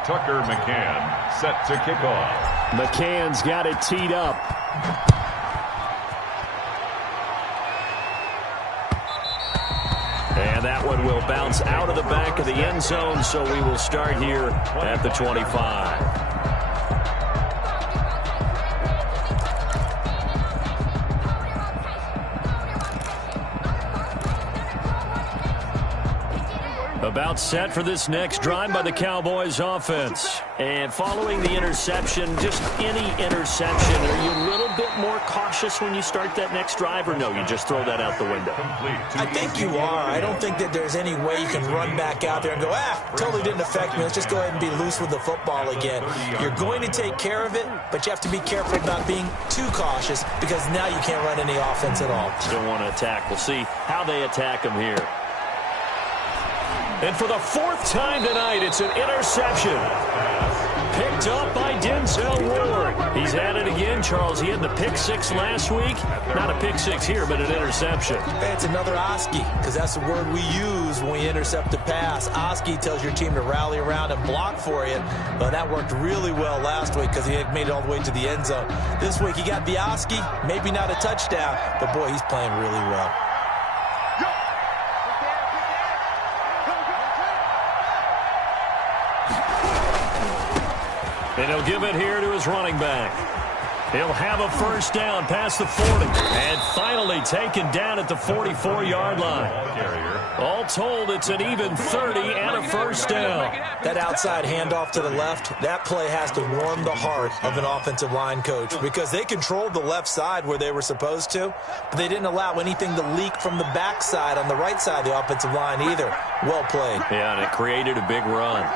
Tucker McCann set to kick off. McCann's got it teed up. And that one will bounce out of the back of the end zone, so we will start here at the 25. About set for this next drive by the Cowboys offense. And following the interception, just any interception, are you a little bit more cautious when you start that next drive, or no, you just throw that out the window? I think you are. I don't think that there's any way you can run back out there and go, totally didn't affect me. Let's just go ahead and be loose with the football again. You're going to take care of it, but you have to be careful about being too cautious because now you can't run any offense at all. Still want to attack. We'll see how they attack them here. And for the 4th time tonight, it's an interception. Picked up by Denzel Ward. He's at it again, Charles. He had the pick 6 last week. Not a pick 6 here, but an interception. Hey, it's another Oski, because that's the word we use when we intercept a pass. Oski tells your team to rally around and block for you. But that worked really well last week because he had made it all the way to the end zone. This week he got the Oski, maybe not a touchdown, but boy, he's playing really well. And he'll give it here to his running back. He'll have a first down past the 40. And finally taken down at the 44-yard line. All told, it's an even 30 and a first down. That outside handoff to the left, that play has to warm the heart of an offensive line coach because they controlled the left side where they were supposed to, but they didn't allow anything to leak from the backside on the right side of the offensive line either. Well played. Yeah, and it created a big run.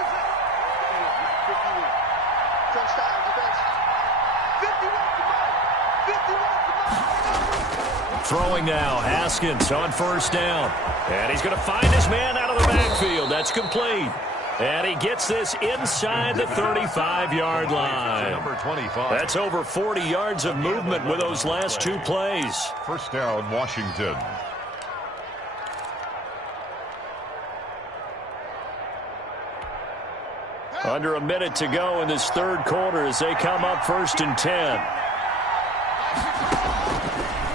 Throwing now, Haskins on first down. And he's going to find his man out of the backfield. That's complete. And he gets this inside the 35-yard line. Number 25. That's over 40 yards of movement with those last two plays. First down, Washington. Under a minute to go in this third quarter as they come up 1st and 10.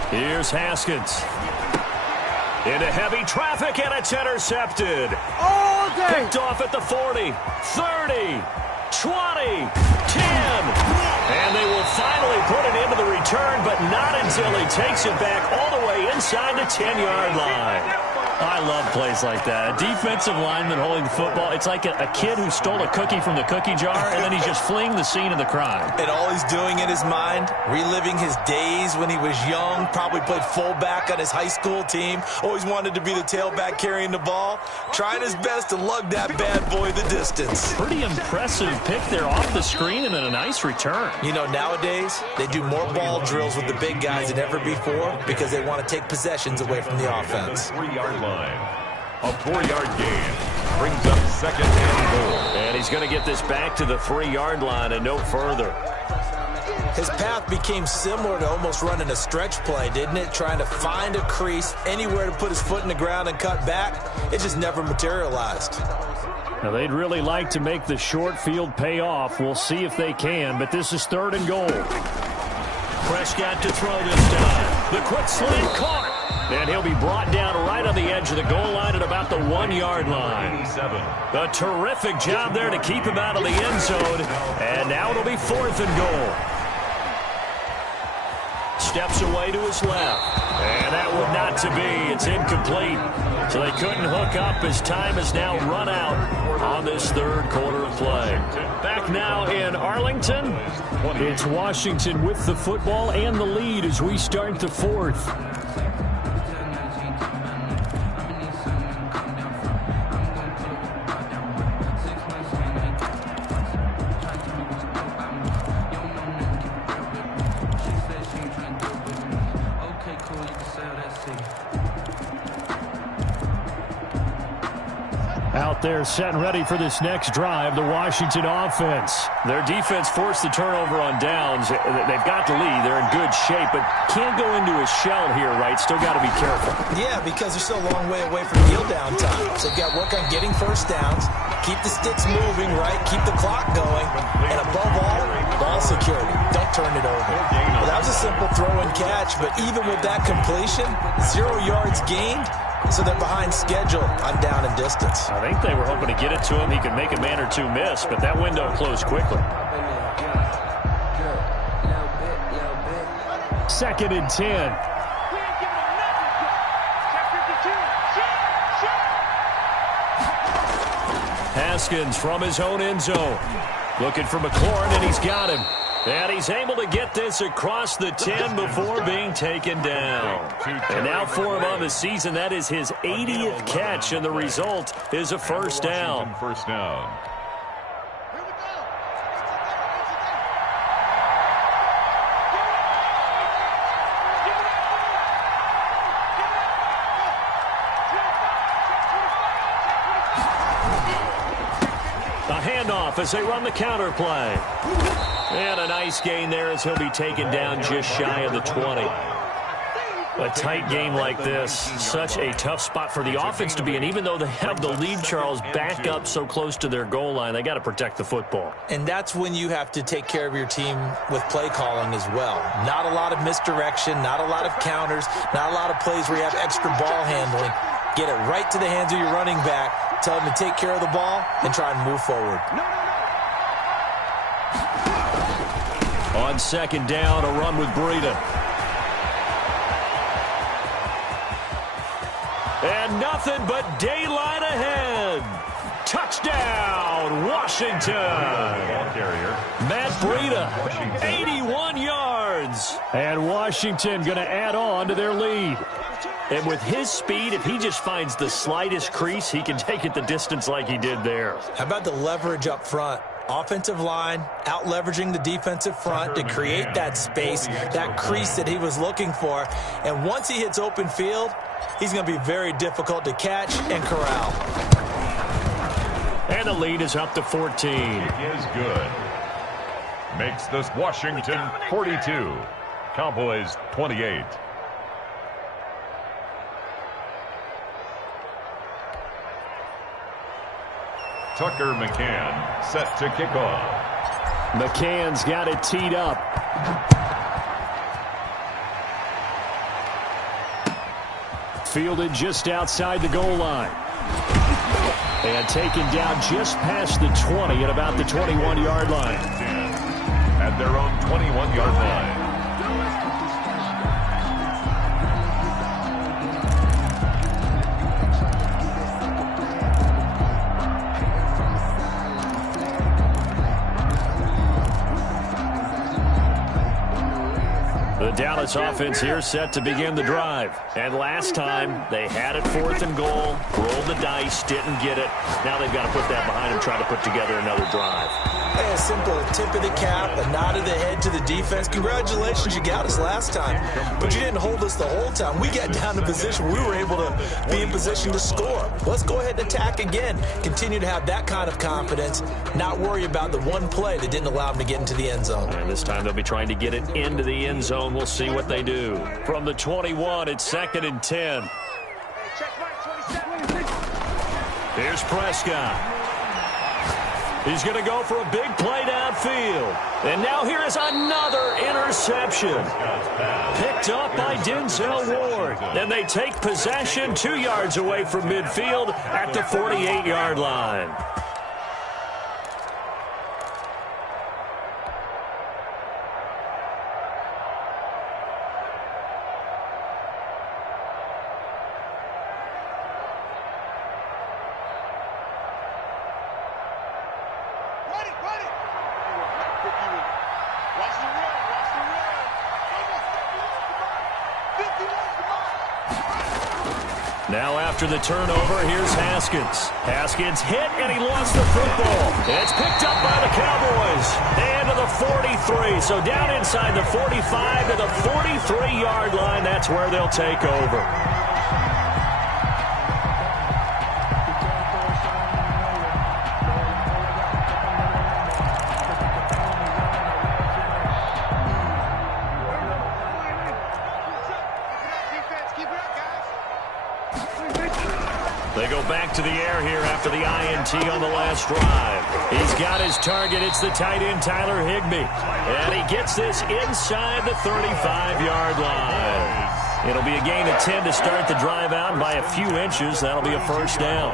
Here's Haskins. Into heavy traffic, and it's intercepted. All day. Picked off at the 40, 30, 20, 10. And they will finally put it into the return, but not until he takes it back all the way inside the 10-yard line. I love plays like that. A defensive lineman holding the football. It's like a kid who stole a cookie from the cookie jar, and then he's just fleeing the scene of the crime. And all he's doing in his mind, reliving his days when he was young, probably played fullback on his high school team, always wanted to be the tailback carrying the ball, trying his best to lug that bad boy the distance. Pretty impressive pick there off the screen and then a nice return. You know, nowadays, they do more ball drills with the big guys than ever before because they want to take possessions away from the offense. 3-yard line. A 4-yard gain brings up 2nd and goal. And he's going to get this back to the 3-yard line and no further. His path became similar to almost running a stretch play, didn't it? Trying to find a crease, anywhere to put his foot in the ground and cut back. It just never materialized. Now, they'd really like to make the short field pay off. We'll see if they can, but this is 3rd and goal. Prescott to throw this time. The quick slant caught. And he'll be brought down right on the edge of the goal line at about the 1-yard line. A terrific job there to keep him out of the end zone. And now it'll be 4th and goal. Steps away to his left. And that one not to be. It's incomplete. So they couldn't hook up as time has now run out on this third quarter of play. Back now in Arlington. It's Washington with the football and the lead as we start the 4th. Out there set and ready for this next drive, the Washington offense. Their defense forced the turnover on downs. They've got the lead. They're in good shape, but can't go into a shell here, right? Still got to be careful. Yeah, because they're still a long way away from kneel down time. So you've got to work on getting first downs, keep the sticks moving, right? Keep the clock going. And above all, ball security. Don't turn it over. Well, that was a simple throw and catch, but even with that completion, 0 yards gained. So they're behind schedule on down and distance. I think they were hoping to get it to him. He could make a man or two miss, but that window closed quickly. 2nd and 10. Haskins from his own end zone. Looking for McLaurin, and he's got him. And he's able to get this across the 10 before being taken down. And now for him on the season, that is his 80th catch, and the result is a first down. First down. A handoff as they run the counter play. And a nice gain there as he'll be taken down just shy of the 20. A tight game like this, such a tough spot for the offense to be in. Even though they have the lead, Charles, back up so close to their goal line, they got to protect the football. And that's when you have to take care of your team with play calling as well. Not a lot of misdirection, not a lot of counters, not a lot of plays where you have extra ball handling. Get it right to the hands of your running back, tell him to take care of the ball, and try and move forward. On second down, a run with Breida. And nothing but daylight ahead. Touchdown, Washington. Ball carrier. Matt Breida, 81 yards. And Washington going to add on to their lead. And with his speed, if he just finds the slightest crease, he can take it the distance like he did there. How about the leverage up front? Offensive line out leveraging the defensive front to create that space, that crease that he was looking for. And once he hits open field, he's going to be very difficult to catch and corral. And the lead is up to 14. It is good. Makes this Washington 42. Cowboys 28. Tucker McCann set to kick off. McCann's got it teed up. Fielded just outside the goal line. And taken down just past the 20 at about the 21-yard line. At their own 21-yard line. The Dallas offense here set to begin the drive. And last time, they had it 4th and goal, rolled the dice, didn't get it. Now they've got to put that behind them, try to put together another drive. Hey, a simple tip of the cap, a nod of the head to the defense. Congratulations, you got us last time. But you didn't hold us the whole time. We got down to position. We were able to be in position to score. Let's go ahead and attack again. Continue to have that kind of confidence, not worry about the one play that didn't allow them to get into the end zone. And this time they'll be trying to get it into the end zone. We'll see what they do. From the 21, it's 2nd and 10. Here's Prescott. He's going to go for a big play downfield. And now here is another interception. Picked up by Denzel Ward. And they take possession 2 yards away from midfield at the 48-yard line. Now after the turnover, here's Haskins. Haskins hit, and he lost the football. It's picked up by the Cowboys. And to the 43. So down inside the 45 to the 43-yard line. That's where they'll take over. They go back to the air here after the INT on the last drive. He's got his target. It's the tight end, Tyler Higbee. And he gets this inside the 35-yard line. It'll be a gain of 10 to start the drive out, and by a few inches, that'll be a first down.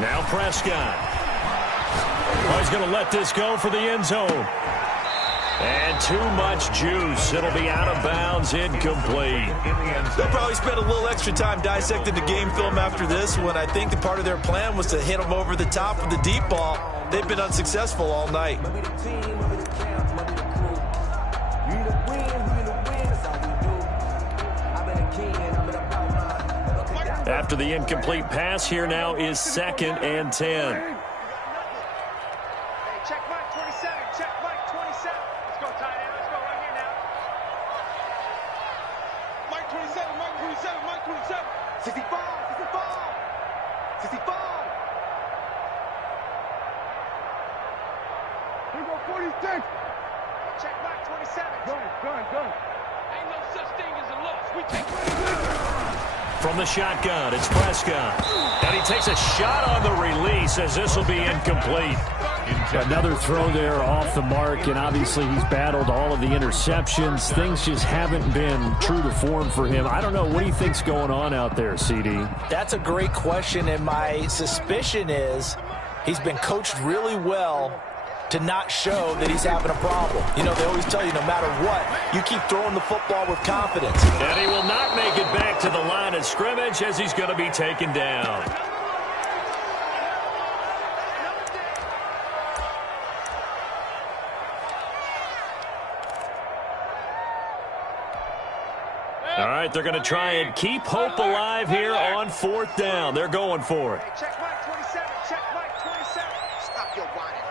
Now Prescott. Oh, he's going to let this go for the end zone. And too much juice. It'll be out of bounds, incomplete. They'll probably spend a little extra time dissecting the game film after this one. I think the part of their plan was to hit them over the top with the deep ball. They've been unsuccessful all night. After the incomplete pass, here now is 2nd and 10. Hey, check Mike 27. Check Mike 27. Let's go, tight end. Let's go right here now. Mike 27. Mike 27. Mike 27. 65. 65. 65. Here we go, 46. Check Mike 27. Gun. Ain't no such thing as a loss. We take 26. From the shotgun, it's Prescott. And he takes a shot on the release as this will be incomplete. Another throw there off the mark, and obviously he's battled all of the interceptions. Things just haven't been true to form for him. I don't know. What do you think's going on out there, CD? That's a great question, and my suspicion is he's been coached really well to not show that he's having a problem. You know, they always tell you no matter what, you keep throwing the football with confidence. And he will not make it back to the line of scrimmage as he's going to be taken down. All right, they're going to try and keep hope alive here on 4th down. They're going for it. Check Mike 27. Check Mike 27. Stop your whining.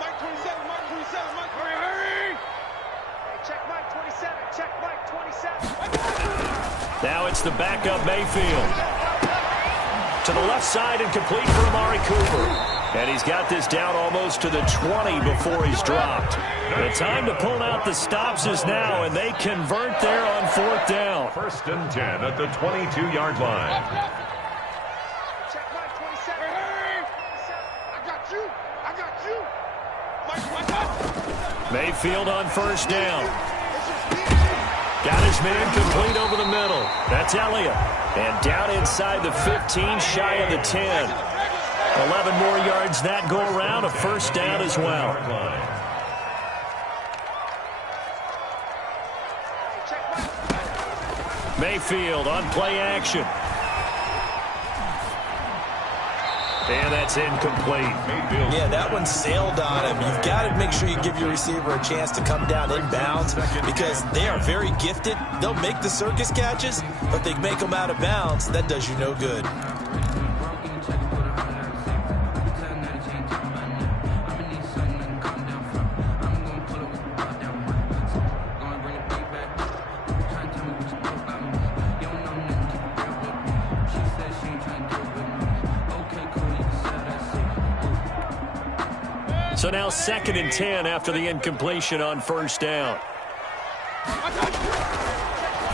Mike 27. Mike 27. Mike 27. Hurry! Hey, check Mike 27. Check Mike 27. Now it's the backup Mayfield. To the left side and complete for Amari Cooper. And he's got this down almost to the 20 before he's dropped. The time to pull out the stops is now, and they convert there on 4th down. 1st and 10 at the 22-yard line. Check Mike 27. Hurry! I got you. I got you. Mike, I got you. Mayfield on 1st down. Got his man complete over the middle. That's Elliott. And down inside the 15, shy of the 10. 11 more yards that go around, a 1st down as well. Mayfield on play action. And that's incomplete. Yeah, that one sailed on him. You've got to make sure you give your receiver a chance to come down inbounds because they are very gifted. They'll make the circus catches, but they make them out of bounds. That does you no good. So now 2nd and 10 after the incompletion on 1st down.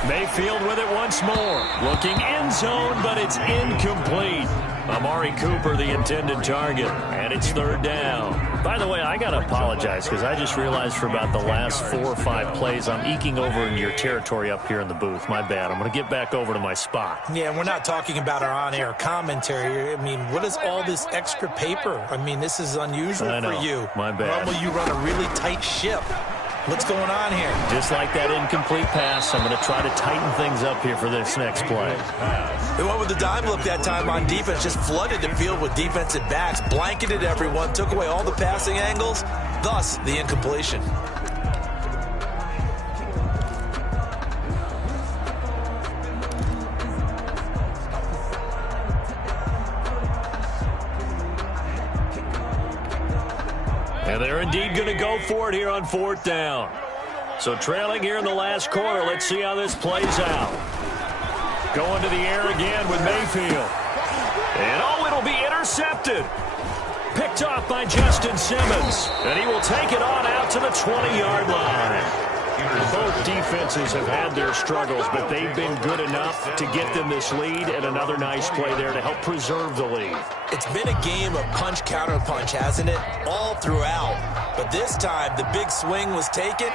Mayfield with it once more. Looking end zone, but it's incomplete. Amari Cooper, the intended target, and it's 3rd down. By the way, I got to apologize because I just realized for about the last 4 or 5 plays, I'm eking over in your territory up here in the booth. My bad. I'm going to get back over to my spot. Yeah, we're not talking about our on-air commentary. I mean, what is all this extra paper? I mean, this is unusual for you. My bad. Normally, you run a really tight ship. What's going on here? Just like that incomplete pass, I'm going to try to tighten things up here for this next play. They went with the dime look that time on defense, just flooded the field with defensive backs, blanketed everyone, took away all the passing angles, thus the incompletion. And they're indeed going to go for it here on 4th down. So trailing here in the last quarter, let's see how this plays out. Going to the air again with Mayfield. And oh, it'll be intercepted. Picked off by Justin Simmons. And he will take it on out to the 20-yard line. Both defenses have had their struggles, but they've been good enough to get them this lead, and another nice play there to help preserve the lead. It's been a game of punch, counter punch, hasn't it? All throughout. But this time, the big swing was taken,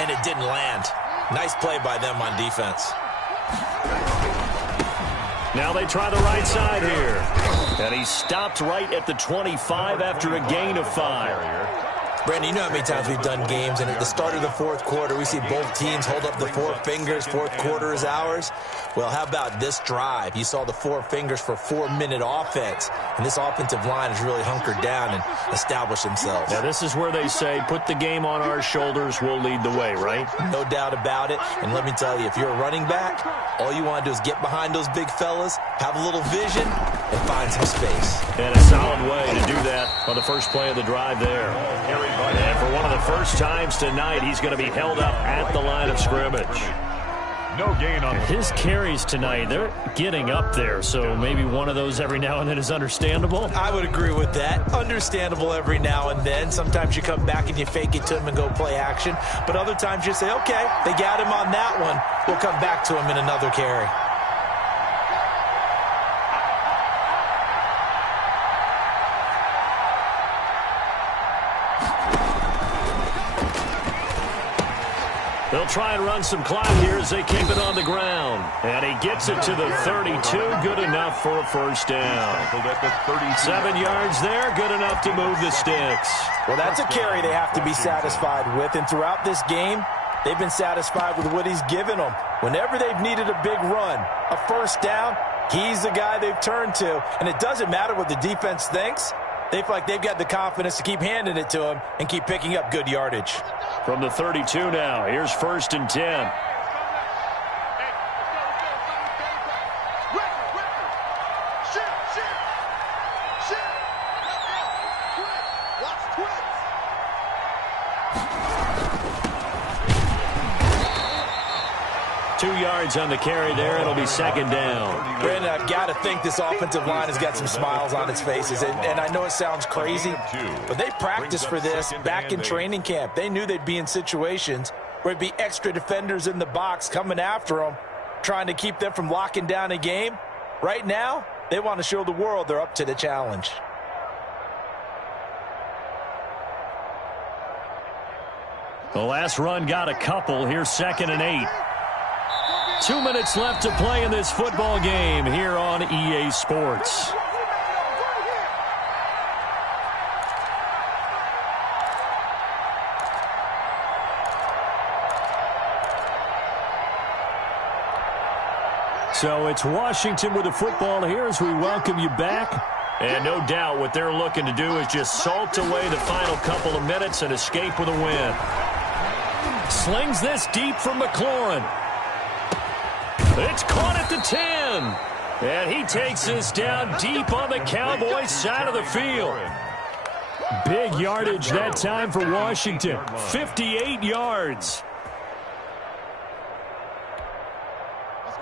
and it didn't land. Nice play by them on defense. Now they try the right side here. And he stopped right at the 25 after a gain of 5. Brandon, you know how many times we've done games, and at the start of the 4th quarter, we see both teams hold up the 4 fingers, 4th quarter is ours. Well, how about this drive? You saw the 4 fingers for 4-minute offense, and this offensive line has really hunkered down and established themselves. Now, this is where they say, put the game on our shoulders, we'll lead the way, right? No doubt about it, and let me tell you, if you're a running back, all you want to do is get behind those big fellas, have a little vision, and find some space. And a solid way to do that on the first play of the drive there. And for one of the first times tonight, he's going to be held up at the line of scrimmage. No gain on his carries tonight. They're getting up there, so maybe one of those every now and then is understandable. I would agree with that. Understandable every now and then. Sometimes you come back and you fake it to him and go play action. But other times you say, okay, they got him on that one. We'll come back to him in another carry. They'll try and run some clock here as they keep it on the ground. And he gets it to the 32. Good enough for a first down. 7 yards there. Good enough to move the sticks. Well, that's a carry they have to be satisfied with. And throughout this game, they've been satisfied with what he's given them. Whenever they've needed a big run, a first down, he's the guy they've turned to. And it doesn't matter what the defense thinks. They feel like they've got the confidence to keep handing it to him and keep picking up good yardage. From the 32 now, here's 1st and 10. On the carry there, it'll be 2nd down. Brandon, I've got to think this offensive line has got some smiles on its faces. And I know it sounds crazy, but they practiced for this back in training camp. They knew they'd be in situations where there'd be extra defenders in the box coming after them, trying to keep them from locking down a game. Right now, they want to show the world they're up to the challenge. The last run got a couple. Here's 2nd and 8. 2 minutes left to play in this football game here on EA Sports. So it's Washington with the football here as we welcome you back. And no doubt what they're looking to do is just salt away the final couple of minutes and escape with a win. Slings this deep from McLaurin. It's caught at the 10. And he takes this down deep on the Cowboys side of the field. Big yardage that time for Washington. 58 yards.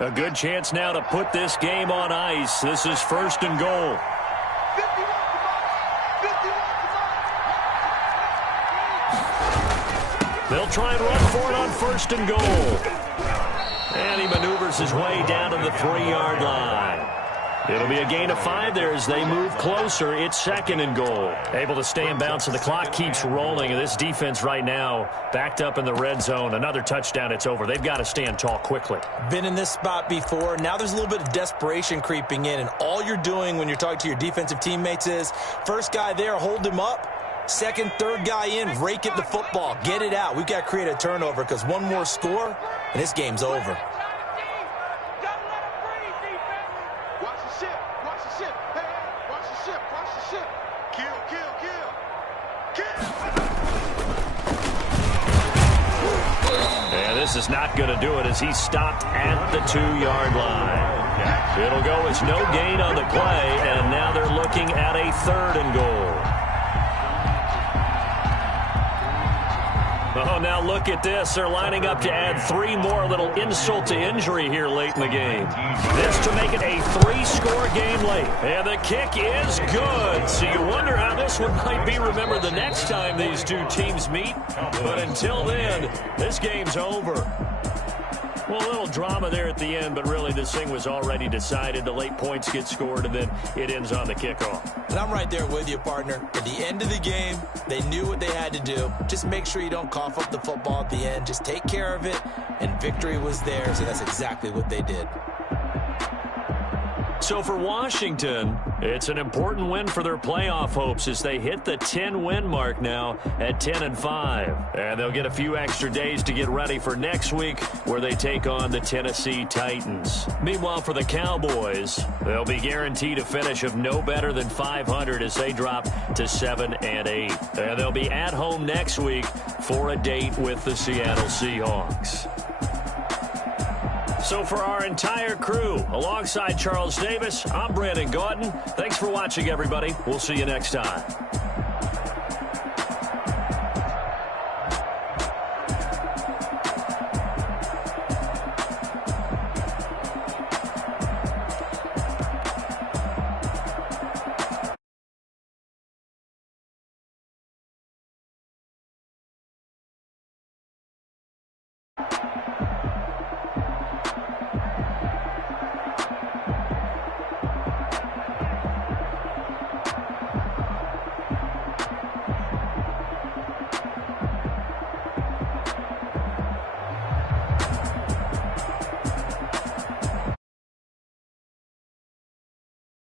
A good chance now to put this game on ice. This is 1st and goal. They'll try and run for it on 1st and goal. And he maneuvers his way down to the 3-yard line. It'll be a gain of 5 there as they move closer. It's 2nd and goal. Able to stay in bounds, and the clock keeps rolling. And this defense right now backed up in the red zone. Another touchdown, it's over. They've got to stand tall quickly. Been in this spot before. Now there's a little bit of desperation creeping in. And all you're doing when you're talking to your defensive teammates is, first guy there, hold him up. Second, third guy in, rake at the football. Get it out. We've got to create a turnover because one more score, and this game's over. And this is not going to do it as he stopped at the 2-yard line. It'll go as no gain on the play, and now they're looking at a 3rd and goal. Oh, now look at this. They're lining up to add 3 more. A little insult to injury here late in the game. This to make it a 3-score game late. And the kick is good. So you wonder how this one might be remembered the next time these two teams meet. But until then, this game's over. Well, a little drama there at the end, but really this thing was already decided. The late points get scored, and then it ends on the kickoff. And I'm right there with you, partner. At the end of the game, they knew what they had to do. Just make sure you don't cough up the football at the end. Just take care of it, and victory was theirs, and that's exactly what they did. So for Washington, it's an important win for their playoff hopes as they hit the 10-win mark now at 10-5. And they'll get a few extra days to get ready for next week where they take on the Tennessee Titans. Meanwhile, for the Cowboys, they'll be guaranteed a finish of no better than 500 as they drop to 7-8. And they'll be at home next week for a date with the Seattle Seahawks. So for our entire crew, alongside Charles Davis, I'm Brandon Gautin. Thanks for watching, everybody. We'll see you next time.